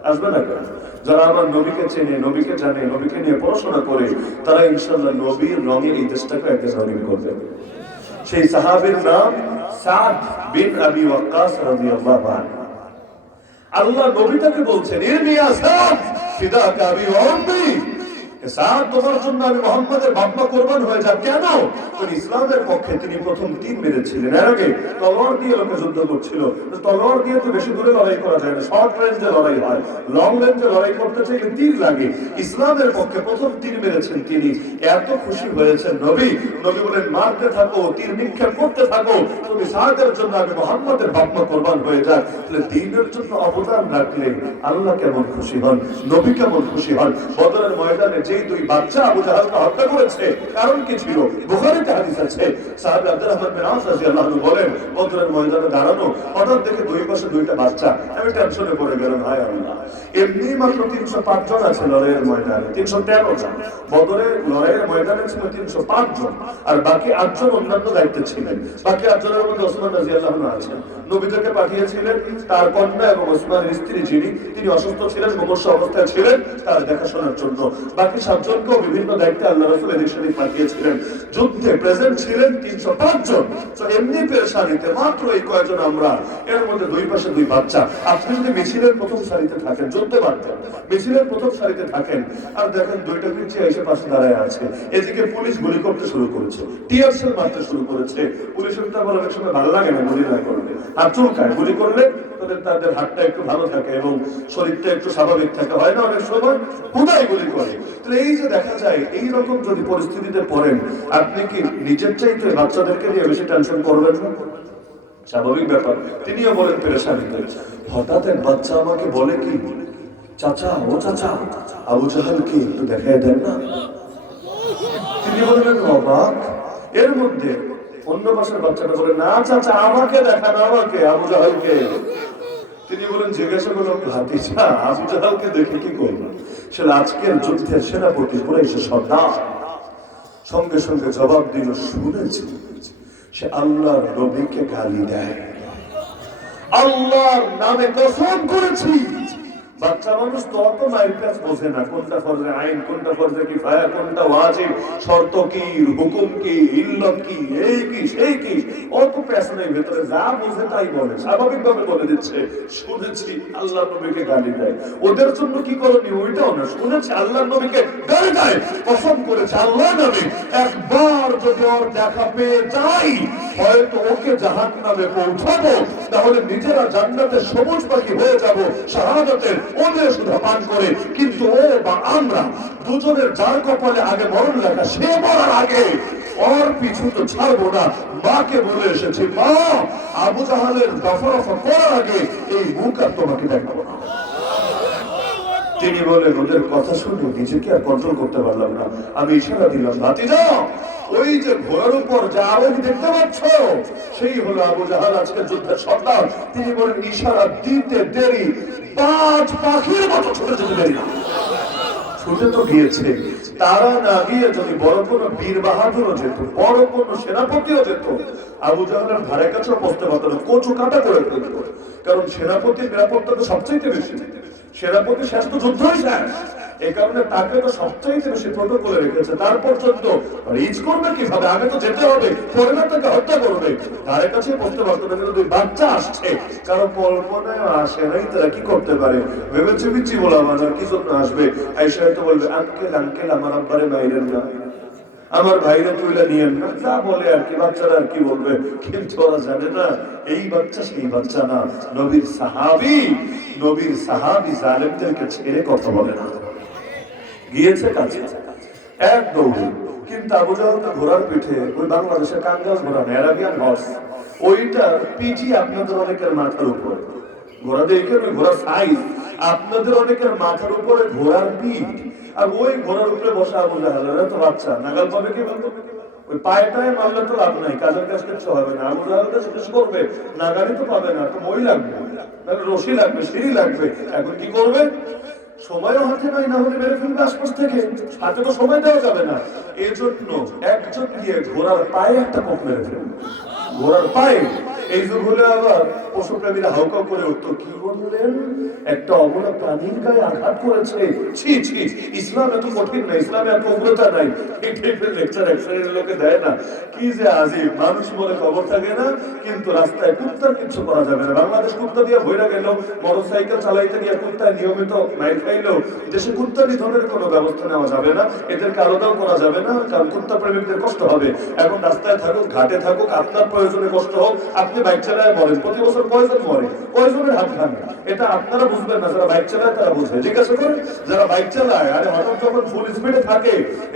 আসবে না কেন? যারা আমার নবীকে চেনে, নবীকে জানে, নবীকে নিয়ে পড়াশোনা করে, তারা ইনশাআল্লাহ নবীর রঙে এই দেশটাকে একদিন রঙিন করবে। সেই সাহাবীর নাম সাদ বিন আবি ওয়াক্কাস রাদিয়াল্লাহু আনহু। আল্লাহ নবী তাকে বলছেন, ইরমিয়া সাদ ফিদাকা আবি ওয়া উম্মি, সাদ তোমার জন্য আমি মুহাম্মাদের বাতমা কোরবান হয়ে যাব। কেন? কারণ ইসলামের পক্ষে তিনি প্রথম তীর মেরেছিলেন। এর আগে তলোয়ার দিয়ে লোকে যুদ্ধ করছিল, তলোয়ার দিয়ে তো বেশি দূরে লড়াই করা যায় না, শর্ট রেঞ্জে লড়াই হয়, লং রেঞ্জে লড়াই করতে চাইলে তীর লাগে। ইসলামের পক্ষে প্রথম তীর মেরেছেন তিনি। এত খুশি হয়েছেন নবী, নবী বলেন, মারতে থাকো, তীর নিক্ষেপ করতে থাকো, তুমি সাদের জন্য আমি মুহাম্মাদের বাতমা কোরবান হয়ে যাক। তাহলে দ্বীনের জন্য অবদান রাখলে আল্লাহ কেমন খুশি হন, নবী কেমন খুশি হন। বদরের ময়দানে যেই 2 বাচ্চা আবু জাহলকে হত্যা করেছে, কারণ কি ছিল? বুখারীতে হাদিস আছে, সাহাবী আব্দুর রহমান বিন আওফ রাদিয়াল্লাহু আনহু বলেন, বদরের ময়দানে দাঁড়ানো, হঠাৎ দেখে 2 পাশে 2টা বাচ্চা, আমি টেনশনে পড়ে গেলাম, হায় আল্লাহ, এমনি মাত্র 305 জন আছে লড়াইয়ের ময়দানে, 313 জন। বদরের লড়াইয়ের ময়দানে ছিল 305 জন, আর বাকি 8 জন অন্যান্য দায়িত্বে ছিলেন। বাকি 8 জনের মধ্যে ওসমান রাদিয়াল্লাহু আনহু আছেন। নবী তাকে পাঠিয়েছিলেন তার কন্যা এবং ওসমানের স্ত্রী যিনি, তিনি অসুস্থ ছিলেন, মুমূর্ষু অবস্থায় ছিলেন, তার দেখাশোনার জন্য। বাকি 7 জনকেও বিভিন্ন দায়িত্বে আল্লাহ রাসূল এদিক সেদিক পাঠিয়েছিলেন। যুদ্ধে প্রেজেন্ট ছিলেন 305 জন। তো এমনি পেরেশানিতে মাত্র এই কয়েকজন আমরা, এর মধ্যে 2 পাশে 2 বাচ্চা। আপনি যদি মিছিলের প্রথম সারিতে থাকেন, যুদ্ধে পারতেন, মিছিলের প্রথম সারিতে থাকেন, আর দেখেন 2টা পিছিয়ে এসে পাশে দাঁড়ায় আছে, এদিকে পুলিশ গুলি করতে শুরু করেছে, টিয়ার সেল মারতে শুরু করেছে। পুলিশের তো আবার অনেক সময় ভালো লাগে না গুলি না করলে, হাত চুলকায়, গুলি করলে তাদের হাতটা একটু ভালো থাকে এবং শরীরটা একটু স্বাভাবিক থাকে, হয় না অনেক সময় হুদাই গুলি করে। তাহলে এই যে দেখা যায়, এই রকম যদি পরিস্থিতিতে পড়েন, আপনি কি নিজের চাইতে বাচ্চাদেরকে নিয়ে বেশি টেনশন করবেন না? স্বাভাবিক ব্যাপার। তিনিও বলেন পেরেশানিতে। হঠাৎ এক বাচ্চা আমাকে বলে কি, চাচা, ও চাচা, আবু জাহলকে একটু দেখায় দেন না। তিনি বললেন অবাক। এর মধ্যে অন্য পাশের বাচ্চাটা বলে, না চাচা, আমাকে দেখান, আমাকে, আবু জাহলকে। তিনি বলেন, জিজ্ঞাসা করলাম, ভাতিজা, আবু জাহলকে দেখে কি করবেন? সে আজকের যুদ্ধের সেনাপতি, কুরাইশের সর্দার। সঙ্গে সঙ্গে জবাব দিল, শুনেছি সে আল্লাহর নবীকে গালি দেয়, আল্লাহর নামে কসম করেছি বাচ্চা মানুষ তো অত মায়ের কাজ বোঝে না, কোনটা ফরজে আইন, কোনটা ফরজে কিফায়া, কোনটা ওয়াজিব, শর্ত কি, হুকুম কি, ইল্লত কি, এই কি সেই কি, অত পেছনের ভেতরে যা বোঝে তাই বলে, স্বাভাবিকভাবে বলে দিচ্ছে। শুনেছি আল্লাহ নবীকে গালি দেয়, ওদের জন্য কি করনি ওইটাও না, শুনেছি আল্লাহ নবীকে গালি দেয়, কসম করেছে আল্লাহ নবী একবার যদি ওর দেখা পেয়ে যাই হয়তো ওকে জাহান্নামে পৌঁছাবো, তাহলে নিজেরা জান্নাতের সবুজ পাখি হয়ে যাব শাহাদাতের ওদের সুধা পান করে। কিন্তু ও বা আমরা দুজনের যার কপালে আগে মরণ লেখা, সে মরার আগে ওর পিছু তো ছাড়বো না। মাকে বলে এসেছি, মা আবু জাহালের দফা রফা করার আগে এই মুখ আর তোমাকে দেখাবো না। তিনি বলেন ওদের কথা শুনে নিজেকে আর কন্ট্রোল করতে পারলাম না, আমি ইশারা দিলাম, ভাতিজা ওই যে ঘোড়ার উপর যা আরোহী দেখতে পাচ্ছ সেই হলো আবু জাহাল, আজকের যুদ্ধের সর্দার। তিনি বলেন ইশারা দিতে দেরি, পাঁচ পাখির মতো ছুটে যেতে দেরি না। ছুটে তো গিয়েছে, তারা না গিয়ে যদি বড় কোনো বীর বাহাদুরও যেত, বড় কোনো সেনাপতিও যেত, আবু জাহালের ধারে কাছেও বসতে পারত না, কচু কাটা করে ফেলত। কারণ সেনাপতির নিরাপত্তা তো সবচেয়ে বেশি, সেনাপতি শেষ তো যুদ্ধই শেষ, এই কারণে তাকে তো সবচেয়ে বেশি প্রোটোকলে রেখেছে। তারপর যুদ্ধ রিচ করবে কিভাবে, আগে তো যেতে হবে, পরে না তাকে হত্যা করবে। ধারে কাছে বসতে পারতো না, কিন্তু দুই বাচ্চা আসছে, কারো কল্পনায় আসে নাই তারা কি করতে পারে, ভেবেছে বিচি বলা বাজার কি জন্য আসবে, আইসা তো বলবে আঙ্কেল আঙ্কেল আমার আব্বারে বাইরের না, আমার ভাইরা তুইলা নিয়েন না, যা বলে আর কি, বাচ্চারা আর কি বলবে। কিন্তু ওরা জানে না এই বাচ্চা সেই বাচ্চা না, নবীর সাহাবী, নবীর সাহাবী জালেমদেরকে ছেড়ে কথা বলে না। গিয়েছে কাছে এক দৌড়ে, কিন্তু আবু জাহেল তো ঘোড়ার পিঠে, ওই বাংলাদেশের কাঙ্গাল ঘোড়া অ্যারাবিয়ান হর্স, ওইটা পিঠি আপনাদের অনেকের মাথার উপরে, ঘোড়া দেখে ওই ঘোড়ার সাইজ আপনাদের অনেকের মাথার উপরে ঘোড়ার পিঠ, আর ওই ঘোড়ার উপরে বসা আবু জাহেল তো বাচ্চা, নাগাল পাবে কি বলতো, ওই পায়েটায় মারলে তো লাভ নাই, কাজের কাজ কিছু হবে না। আবু জাহেলকে জিজ্ঞেস করবে, নাগালি তো পাবে না, তো মই লাগবে, রশি লাগবে, সিঁড়ি লাগবে, এখন কি করবে, সময়ও হাতে নাই, না হলে মেরে ফেলবে আশপাশ থেকে, হাতে তো সময় দেওয়া যাবে না। এজন্য একজন গিয়ে ঘোড়ার পায়ে একটা কোপ মেরে ফেলবে, ঘোড়ার পায়ে। এই যুগ হলে আবার পশুপ্রেমীরা হাউকাউ করে উঠতো, কি বললেন, একটা অবলা প্রাণীর গায়ে আঘাত করেছে, ছি ছি, ইসলাম এত কঠিন না, ইসলামে এত উগ্রতা নাই। এই টাইপের লেকচার এক শ্রেণীর লোকে দেয় না, কি যে আজিব, মানুষ মনে খবর থাকে না, কিন্তু রাস্তায় কুত্তার কিছু করা যাবে না। বাংলাদেশ কুত্তা দিয়ে ভইরা গেল, মোটরসাইকেল চালাইতে গিয়ে কুত্তায় নিয়মিত মাইর খাইলো, দেশে কুত্তা নিধনের কোনো ব্যবস্থা নেওয়া যাবে না, এদেরকে আলাদাও করা যাবে না, কারণ কুত্তা প্রেমিকদের কষ্ট হবে। এখন রাস্তায় থাকুক, ঘাটে থাকুক, আপনার প্রয়োজনে কষ্ট হোক, আপনি বাইক চালায় মরেন, প্রতি বছর কয়জন মরে, কয়জনের হাত ভাঙে, এটা আপনারা বুঝবেন না, যারা বাইক চালায় তারা বুঝবে। জিজ্ঞাসা করেন যারা বাইক চালায়, আরে হঠাৎ যখন ফুল স্পিডে থাকে,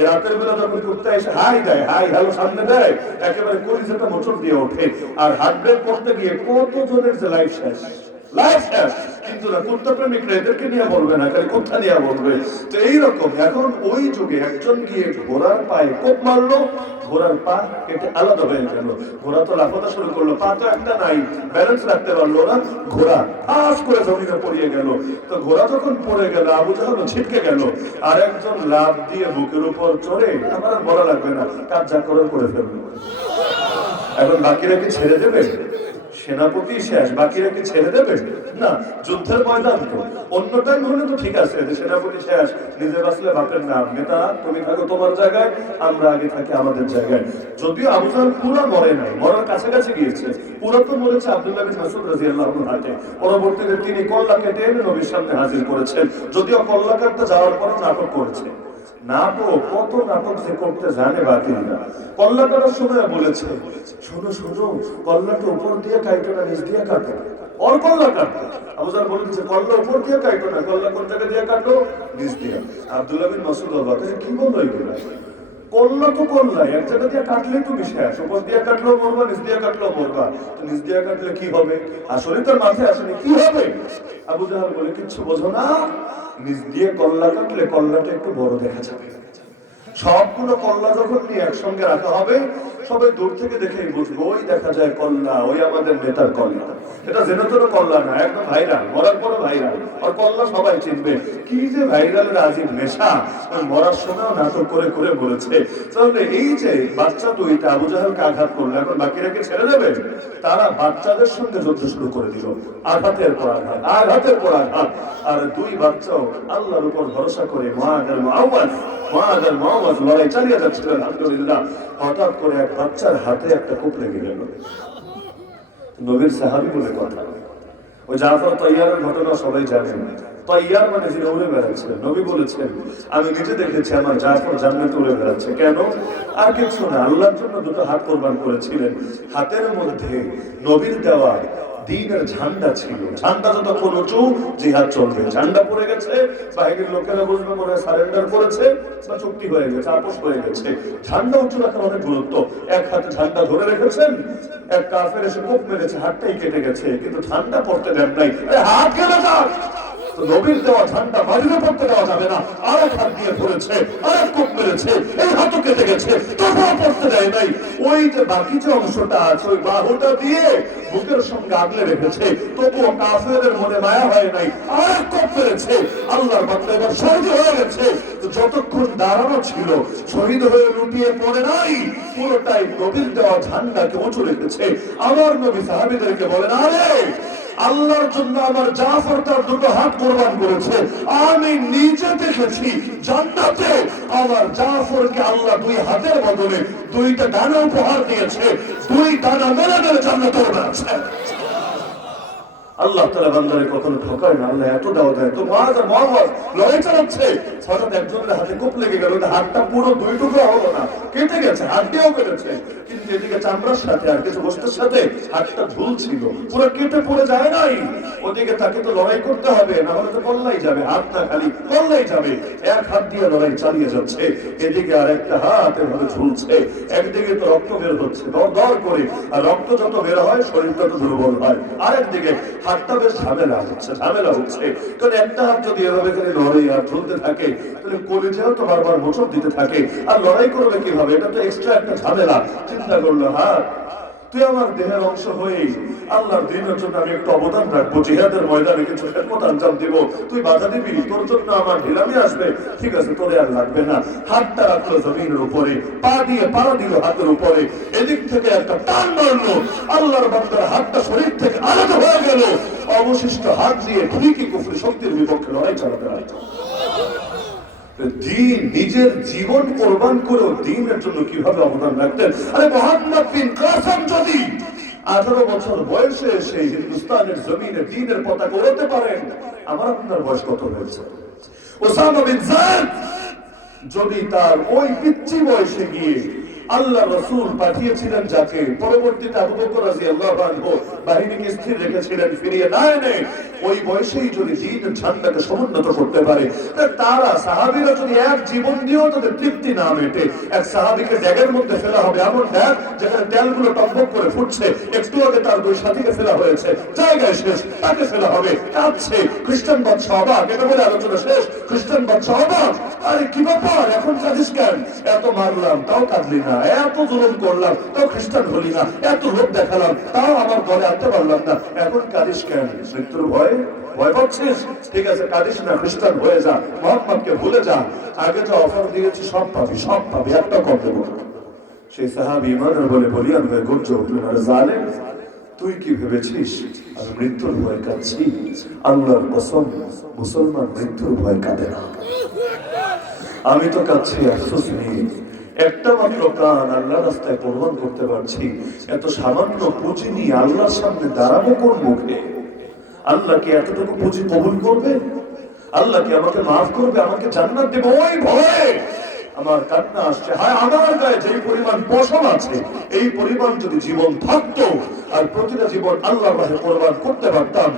রাতের বেলা যখন কুত্তা এসে হাই দেয়, হাই হ্যালো সামনে দেয়, একেবারে কলিজাটা মোচড় দিয়ে ওঠে, আর হার্ট ব্রেক করতে গিয়ে কতজনের যে লাইফ শেষ, লাইফ শেষ। কিন্তু না, কুত্তা প্রেমিকরা এদেরকে নিয়ে বলবে না, খালি কুত্তা নিয়ে বলবে। তো এইরকম এখন ওই যুগে একজন গিয়ে ঘোড়ার পায়ে কোপ মারলো, ঘোড়ার পা কেটে আলাদা হয়ে গেল, ঘোড়া তো লাফাতে শুরু করলো, পা তো একটা নাই, ব্যালেন্স রাখতে পারলো না, ঘোড়া ফাঁস করে জমিনে পড়িয়ে গেল। তো ঘোড়া যখন পড়ে গেল, আবু জাহেল ছিটকে গেল, আর একজন লাফ দিয়ে বুকের উপর চড়ে, আমার আর বলা লাগবে না, কাজ যা করে করে ফেললো। এখন বাকিরা কি ছেড়ে দেবে, সেনাপতি শেষ, বাকিরা কি ছেড়ে দেবে না, যুদ্ধের ময়দান তো, অন্য টাইম হলে তো ঠিক আছে, সেনাপতি শেষ, নিজে বাঁচলে বাপের নাম, নেতা তুমি থাকো তোমার জায়গায়, আমরা আগে থাকি আমাদের জায়গায়। যদিও আবু জাহেল পুরা মরে নাই, মরার কাছাকাছি গিয়েছে, পুরা তো মরেছে আব্দুল্লাহ বিন মাসউদ রাদিয়াল্লাহু আনহু হাতে, পরবর্তীতে তিনি কল্লা কেটে এনে নবীর সামনে হাজির করেছেন, যদিও কল্লা কাটতে যাওয়ার পরও নাটক করেছে। নাটক, কত নাটক যে করতে জানে বাতিলরা। কল্লা কাটার সময় বলেছে, শোনো শোনো, কল্লাটা উপর দিয়ে কাটো না, নিচ দিয়ে কাটো, ওর কল্লা কাটতো। আবু জাহেল বলে দিচ্ছে, কল্লা উপর দিয়ে কাটো না, কল্লা কোন জায়গা দিয়ে কাটো, নিচ দিয়ে। আব্দুল্লাহ বিন মাসউদ অবাক, কি বললো এগুলো, কল্লা তো কল্লা, এক জায়গা দিয়ে কাটলে তুমি শেষ, উপর দিয়ে কাটলেও মরবা, নিচ দিয়ে কাটলেও মরবা, তো নিচ দিয়ে কাটলে কি হবে, আসলে তার মাথায় আসেনি কি হবে। আবু জাহেল বলে, কিচ্ছু বোঝো না, নিচ দিয়ে কল্লা কাটলে কল্লাটা একটু বড় দেখা যাবে, সবগুলো কল্লা যখন নিয়ে একসঙ্গে রাখা হবে, সবাই দূর থেকে দেখেই বুঝবো, ওই দেখা যায় কল্লা, ওই আমাদের নেতার কল্লা। এটা জেনে তো কল্যাণ না, একদম ভাইরাল, মরার পরে ভাইরাল, আর কল্যাণ সবাই চিনবে। কি যে ভাইরালের আজিব নেশা, মরার সময়ও নাটক করে করে বলেছে। তাহলে এই যে বাচ্চা দুইটা আবু জাহেলকে আঘাত করলো, এখন বাকিরাকে ছেড়ে দেবে? তারা বাচ্চাদের সঙ্গে যুদ্ধ শুরু করে দিল, আঘাতের পর আঘাত, আঘাতের পর আঘাত। আর দুই বাচ্চাও আল্লাহর উপর ভরসা করে লড়াই চালিয়ে যাচ্ছিলেন। আলহামদুলিল্লাহ, হঠাৎ করে এক বাচ্চার হাতে একটা কোপ লেগে গেল। নবীর সাহাবী বলে কথা। ওই জাফর তৈয়ারের ঘটনা সবাই জানেন। তৈয়ার মানে যিনি উড়ে বেড়াচ্ছিলেন। নবী বলেছেন, আমি নিজে দেখেছি আমার জাফর জান্নাতে উড়ে বেড়াচ্ছে। কেন? আর কিছু না, আল্লাহর জন্য দুটো হাত কোরবান করেছিলেন। হাতের মধ্যে নবীর দেওয়া দ্বীনের ঝান্ডা ছিল। ঝান্ডা যতক্ষণ উঁচু, জিহাদ চলবে। ঝান্ডা পড়ে গেছে, বাহিনীর লোকেরা বুঝবে মনে হয় সারেন্ডার করেছে বা চুক্তি হয়ে গেছে, আপোষ হয়ে গেছে। ঝান্ডা উঁচু রাখার অনেক গুরুত্ব। এক হাতে ঝান্ডা ধরে রেখেছেন, এক কাফের এসে কোপ মেরেছে, হাতটাই কেটে গেছে, কিন্তু ঝান্ডা পড়তে দেন নাই। হাত কেটে যাক, নবীর দেওয়া ঝান্ডা বাড়িতে পড়তে দেওয়া যাবে না। আর এক হাত দিয়ে ধরেছে, আর এক কোপ মেরেছে, এই হাতও কেটে গেছে, তবুও পড়তে দেয় নাই। ওই যে বাকি যে অংশটা আছে, ওই বাহুটা দিয়ে বুকের সঙ্গে আগলে রেখেছে, তবুও কাফেরের মনে মায়া হয় নাই, আর এক কোপ মেরেছে। আল্লাহর বান্দা এবার শহীদ হয়ে গেছে। যতক্ষণ দাঁড়ানো ছিল, শহীদ হয়ে লুটিয়ে পড়ে নাই, পুরোটাই নবীর দেওয়া ঝান্ডাকে উঁচু রেখেছে। আমার নবী সাহাবীদেরকে বলেন, আরে আল্লাহর জন্য আমার জাফর তার দুটো হাত কোরবান করেছে। আমি নিজে দেখেছি জান্নাতে আমার জাফরকে আল্লাহ দুই হাতের বদলে দুইটা ডানা উপহার দিয়েছে। দুই ডানা মেলে মেলে জান্নাতে উঠে আছে। আল্লাহ তাআলা বান্দারে কখনো ঠকায় না। আল্লাহ এত দাও দেয়। তো মুআজ লড়াই চালাচ্ছে, হঠাৎ একজনের হাতে কোপ লেগে গেল। হাতটা পুরো দুই টুকরা হলো না, কেটে গেছে, হাতটাও কেটেছে, কিন্তু এদিকে চামড়ার সাথে আর কিছু গোশতের সাথে হাতটা ঝুলছিল, পুরো কেটে পড়ে যায় নাই। ওদিকে তাকে তো লড়াই করতে হবে, না হলে তো কল্লাই যাবে, হাত না খালি কল্লাই যাবে। এক হাত দিয়ে লড়াই চালিয়ে যাচ্ছে, এদিকে আর একটা হাত এভাবে ঝুলছে। একদিকে তো রক্ত বের হচ্ছে দর দর করে, আর রক্ত যত বের হয় শরীরটা তো দুর্বল হয়। আরেকদিকে হাতটা বেশ ঝামেলা হচ্ছে। কারণ একটা হাত যদি এভাবে করে লড়াই আর ঝুলতে থাকে, তাহলে কলিজাও তো বারবার মোচড় দিতে থাকে, আর লড়াই করবে কিভাবে? এটা তো এক্সট্রা একটা ঝামেলা। চিন্তা করলো, হাত তুই আমার দেহের অংশ হয়ে আল্লাহর দ্বীনের জন্য আমি একটু অবদান রাখবো, জিহাদের ময়দানে কিছু খেদমত আঞ্জাম দিব, তুই বাধা দিবি, তোর জন্য আমার ঢিলামি আসবে, ঠিক আছে, তোরে আর লাগবে না। হাতটা রাখলো জমিনের উপরে, পা দিয়ে পাড়া দিল হাতের উপরে, এদিক থেকে একটা টান মারলো, আল্লাহর বান্দার হাতটা শরীর থেকে আলাদা হয়ে গেল। অবশিষ্ট হাত দিয়ে ঠিকই কুফরি শক্তির বিপক্ষে লড়াই চালাতে হয়। দ্বীন, নিজের জীবন কোরবান করেও দ্বীনের জন্য কিভাবে অবদান রাখতেন। আরে মুহাম্মদ বিন কাসেম যদি 18 বছর বয়সে এসে হিন্দুস্তানের জমিনে দ্বীনের পতাকা উড়াতে পারেন, আমার আপনার বয়স কত হয়েছে? ওসামা বিন যায়েদ যদি তার ওই পিচ্চি বয়সে গিয়ে আল্লাহ রাসূল পাঠিয়েছিলেন যাকে, পরবর্তীতে আবু বকর রাদিয়াল্লাহু আনহু বাহিনীকে স্থির রেখেছিলেন, ফিরিয়ে না এনে ওই বয়সেই যদি দ্বীনের ঝান্ডাকে সমুন্নত করতে পারে, তারা সাহাবীরা যদি এক জীবন দিয়েও তাদের তৃপ্তি না মেটে, এক সাহাবীকে ড্যাগের মধ্যে ফেলা হবে, এমন ড্যাগ যেখানে তেলগুলো টকবক করে ফুটছে, একটু আগে তার দুই সাথীকে ফেলা হয়েছে, জায়গায় শেষ, তাকে ফেলা হবে, কাঁদছে, খ্রিস্টান বাদশা অবাক। এটা বলে আলোচনা শেষ, খ্রিস্টান বাদশা অবাক, আরে কি ব্যাপার, এখন কাঁদিস কেন? এত মারলাম তাও কাঁদলি না, এত জুলুম করলাম তাও খ্রিস্টান হলি না, এত লোক দেখালাম তাও আমার গলে আনতে পারলাম না, এখন কাঁদিস কেন? মৃত্যুর ভয় পাচ্ছিস? ঠিক আছে, কাঁদিস না, খ্রিস্টান হয়ে যা, মুহাম্মদকে ভুলে যা, আগে যা অফার দিয়েছি সব পাবি, একটা কম দেবো। সেই সাহাবী ইমানের বলে বলিয়ান হয়ে গর্জে উঠলেন, আরে জালেম, তুই কি ভেবেছিস আমি মৃত্যুর ভয় কাঁদছি? আল্লাহর কসম, মুসলমান মৃত্যুর ভয় কাঁদে না। আমি তো কাঁদছি আফসোস নিয়ে, একটা মাত্র প্রাণ আল্লাহর রাস্তায় কোরবান করতে পারছি, এত সামান্য পুঁজি নিয়ে আল্লাহর সামনে দাঁড়াবো কোন মুখে? আল্লাহ কি এতটুকু পুঁজি কবুল করবে? আল্লাহ কি আমাকে মাফ করবে, আমাকে জান্নাত দেবে? ওই ভয়ে আমার কান্না আসছে। হায়, আমার গায়ে যে পরিমাণ পশম আছে, এই পরিমাণ যদি জীবন থাকতো আর প্রতিটা জীবন আল্লাহর রাহে কোরবান করতে পারতাম,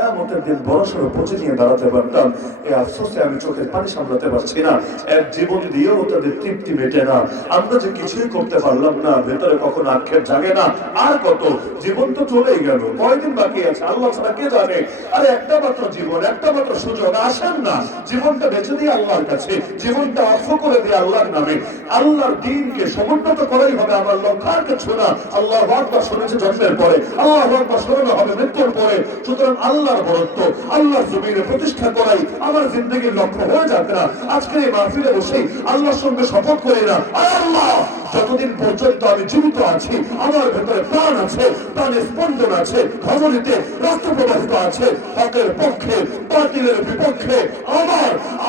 কিয়ামতের দিন বড়সড় পচে নিয়ে দাঁড়াতে পারতাম। এই আফসোসে আমি চোখের পানি সামলাতে পারছি না। এক জীবন দিয়েও তাদের তৃপ্তি মেটে না। আমরা যে কিছুই করতে পারলাম না, ভেতরে কখনো আক্ষেপ জাগে না। আর কত জীবন তো চলেই গেল, কয়দিন বাকি আছে আল্লাহ ছাড়া কে জানে। আরে একটা মাত্র জীবন, একটা মাত্র সুযোগ, আসেন না জীবনটা বেঁচে দিয়ে আল্লাহর কাছে, জীবনটা অর্থ করে দিয়ে আল্লাহর নামে। আল্লাহর দ্বীনকে সমুন্নত করাই হবে আমার লক্ষ্য, আর কিছু না। আল্লাহু আকবার শুনেছে জন্মের পরে, আল্লাহু আকবার শোনানো হবে মৃত্যুর পরে। সুতরাং আল্লাহর বরত্ব, আল্লাহর জমিনে প্রতিষ্ঠা করাই আমার জিন্দগির লক্ষ্য হয়ে যাবে না। আজকে এই মাহফিলে বসে আল্লাহর সঙ্গে শপথ করি না, আয় আল্লাহ যতদিন পর্যন্ত আমি জীবিত আছি, আমার ভেতরে প্রাণ আছে, প্রাণের স্পন্দন আছে, ধমনীতে রক্ত প্রবাহিত আছে, হকের পক্ষে বাতিলের বিপক্ষে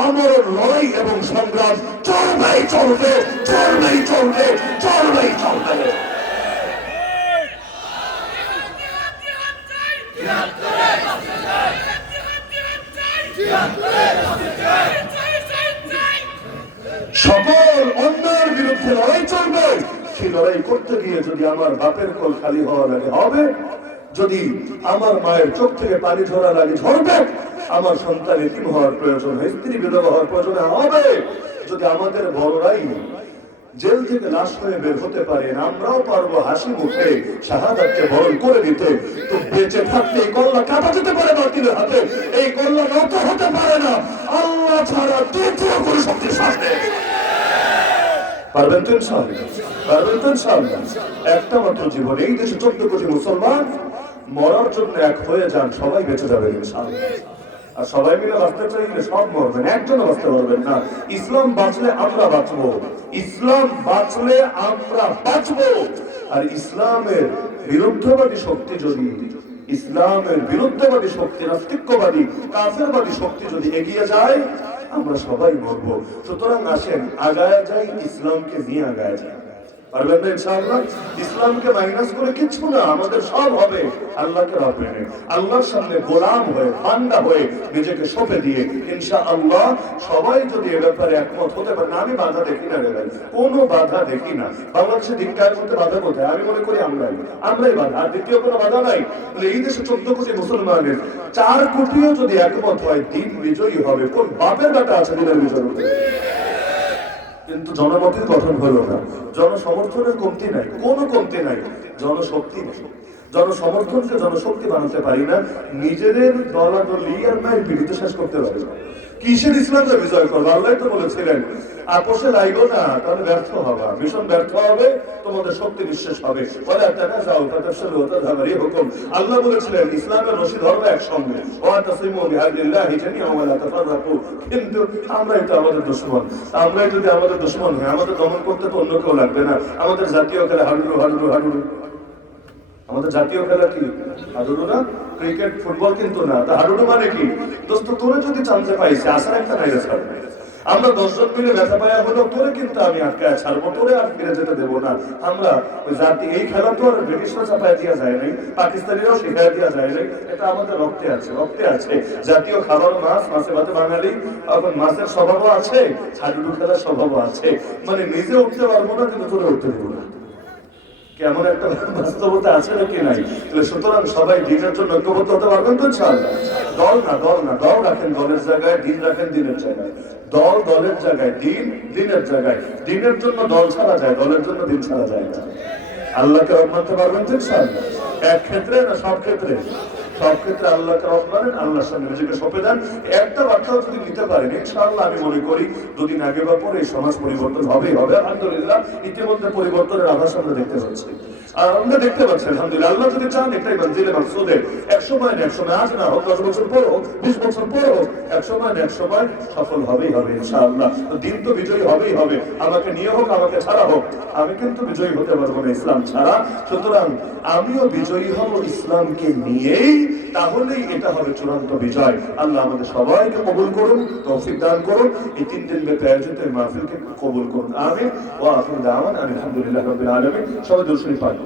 আমার লড়াই এবং সংগ্রাম চলবেই চলবে, চলবেই চলবে, চলবেই চলবে। সকল অন্যায়ের বিরুদ্ধে লড়াই চলবে। সেই লড়াই করতে গিয়ে যদি আমার বাপের কোল খালি হওয়া লাগে হবে, যদি আমার মায়ের চোখ থেকে পানি ঝরা লাগে ঝরবে, আমার সন্তান এতিম হওয়ার প্রয়োজন হয়, স্ত্রী বিধবা হওয়ার প্রয়োজন হবে, যদি আমাদের বড়রাই জেল থেকে লাশ হয়ে বের হতে পারেন, আমরাও পারবো হাসি মুখে শাহাদাতকে বরণ করে দিতে। তো বেঁচে থাকতে এই কল্লা কাটা যেতে পারে বাতিলের হাতে, এই কল্লা নত হতে পারে না আল্লাহ ছাড়া দ্বিতীয় কোনো শক্তির সামনে। পারবেন তো ইনশাআল্লাহ, পারবেন তো ইনশাআল্লাহ। একটা মাত্র জীবন, এই দেশে 14 কোটি মুসলমান মরার জন্য এক হয়ে যান, সবাই বেঁচে যাবেন ইনশাআল্লাহ। আর সবাই মিলে বাঁচতে চাইলে সব মরবেন, একজনও বাঁচতে পারবেন না। ইসলাম বাঁচলে আমরা বাঁচবো, ইসলাম বাঁচলে আমরা বাঁচবো। আর ইসলামের বিরুদ্ধবাদী শক্তি যদি, ইসলামের বিরুদ্ধবাদী শক্তি, নাস্তিক্যবাদী কাফেরবাদী শক্তি যদি এগিয়ে যায়, আমরা সবাই মরবো। সুতরাং আসেন আগায় যাই, ইসলামকে নিয়ে আগায় যাই। পারবেন না ইনশাআল্লাহ? ইসলামকে মাইনাস করে কিচ্ছু না, আমাদের সব হবে আল্লাহকে রাখবে, আল্লাহর সামনে গোলাম হয়ে, বান্দা হয়ে নিজেকে সঁপে দিয়ে ইনশাআল্লাহ সবাই যদি এ ব্যাপারে একমত হতে পারে। না, আমি বাধা দেখি না, কোনো বাধা দেখি না। বাংলাদেশে দিন কায়েম করতে বাধা কোথায়? আমি মনে করি আমরাই বাধা, আর দ্বিতীয় কোনো বাধা নাই। এই দেশে 14 কোটি মুসলমানের 4 কোটিও যদি একমত হয়, দিন বিজয়ী হবে। কোন বাপের বেটা আছে দিনের বিজয় হতে? কিন্তু জনমতের গঠন হলো না, জনসমর্থনের কমতি নাই, কোনো কমতি নাই, জনশক্তি নেই। জনসমর্থনকে জনশক্তি বানাতে পারি না, নিজেদের দলাদলি আর মায়ের বিরুদ্ধে শেষ করতে পারি না। কিসের ইসলামকে বিজয় করবো? আল্লাহ তো বলেছিলেন আপোষে লাইগো না, তাহলে ব্যর্থ হবা, মিশন ব্যর্থ হবে, তোমাদের শক্তি নিঃশেষ হবে। বলে একটা যাও হুকুম। আল্লাহ বলেছিলেন ইসলামের রশি ধরবে একসঙ্গে, কিন্তু আমরাই তো আমাদের দুশ্মন। আমরাই যদি আমাদের দুশ্মন হয়, আমাদের দমন করতে তো অন্য কেউ লাগবে না। আমাদের জাতীয় খেলা হাডুডু হাডুডু হাডুডু, আমাদের জাতীয় খেলা কি হাডুডু না? ক্রিকেট ফুটবল কিন্তু না। তা হাডুডু মানে কি? দোস্ত তোরে যদি চান্সে পাইছে, আসার একটা নাই ছাড়বে। আমরা 10 জন মিলে ব্যথা পায়া হলো, তোরে কিন্তু আমি আটকায় ছাড়বো, তোরে আর ফিরে যেতে দেবো না। আমরা ওই জাতি, এই খেলা তো আর ব্রিটিশরা চাপায় দেওয়া যায় নাই, পাকিস্তানিরাও শেখায় দেওয়া যায় নাই, এটা আমাদের রক্তে আছে, রক্তে আছে। জাতীয় খাবার মাছ, মাছে ভাতে বাঙালি, এখন মাছের স্বভাবও আছে, হাডুডু খেলার স্বভাবও আছে। মানে নিজে উঠতে পারবো না, কিন্তু তোরে উঠতে দেবো না। কেমন একটা বাস্তবতা আছে নাকি নাই? সুতরাং সবাই দিনের জন্য ঐক্যবদ্ধ হতে পারবেন তো ইনশাআল্লাহ। দল না, দল রাখেন দলের জায়গায়, দিন রাখেন দিনের জায়গায়। দল দলের জায়গায়, দিন দিনের জায়গায়। দিনের জন্য দল ছাড়া যায়, দলের জন্য দিন ছাড়া যায় না। আল্লাহকে রব মানতে পারবেন তো ইনশাআল্লাহ? এক ক্ষেত্রে না, সব ক্ষেত্রে? সব ক্ষেত্রে আল্লাহকে রব মানেন, আল্লাহর সামনে নিজেকে সঁপে দেন। একটা বার্তাও যদি নিতে পারেন, ইনশাআল্লাহ আমি মনে করি দুদিন আগে বা পরে এই সমাজ পরিবর্তন হবেই হবে। আলহামদুলিল্লাহ ইতিমধ্যে পরিবর্তনের আভাস আমরা দেখতে পাচ্ছি, আর আমরা দেখতে পাচ্ছি আলহামদুলিল্লাহ। আল্লাহ যদি চান এটাই মঞ্জিলে মাকসুদে, এক সময় না এক সময়, আজ না হোক 10 বছর পর হোক, 20 বছর পর হোক, এক সময় না এক সময় সফল হবেই হবে ইনশাআল্লাহ। তো দিন তো বিজয়ী হবেই হবে, আমাকে নিয়ে হোক আমাকে ছাড়া হোক, আমি কিন্তু বিজয়ী হতে পারবো না ইসলাম ছাড়া। সুতরাং আমিও বিজয়ী হব ইসলামকে নিয়েই, তাহলেই এটা হবে চূড়ান্ত বিজয়। আল্লাহ আমাদের সবাইকে কবুল করুন, তৌফিক দান করুন, এই 3 দিন ব্যাপী আয়োজিত এই মাহফিলকে কবুল করুন। আমিন ওয়া আখিরু দাওয়ানা আলহামদুলিল্লাহি রাব্বিল আলামিন। সবাই দুরূদ শরীফ পাঠ করুন।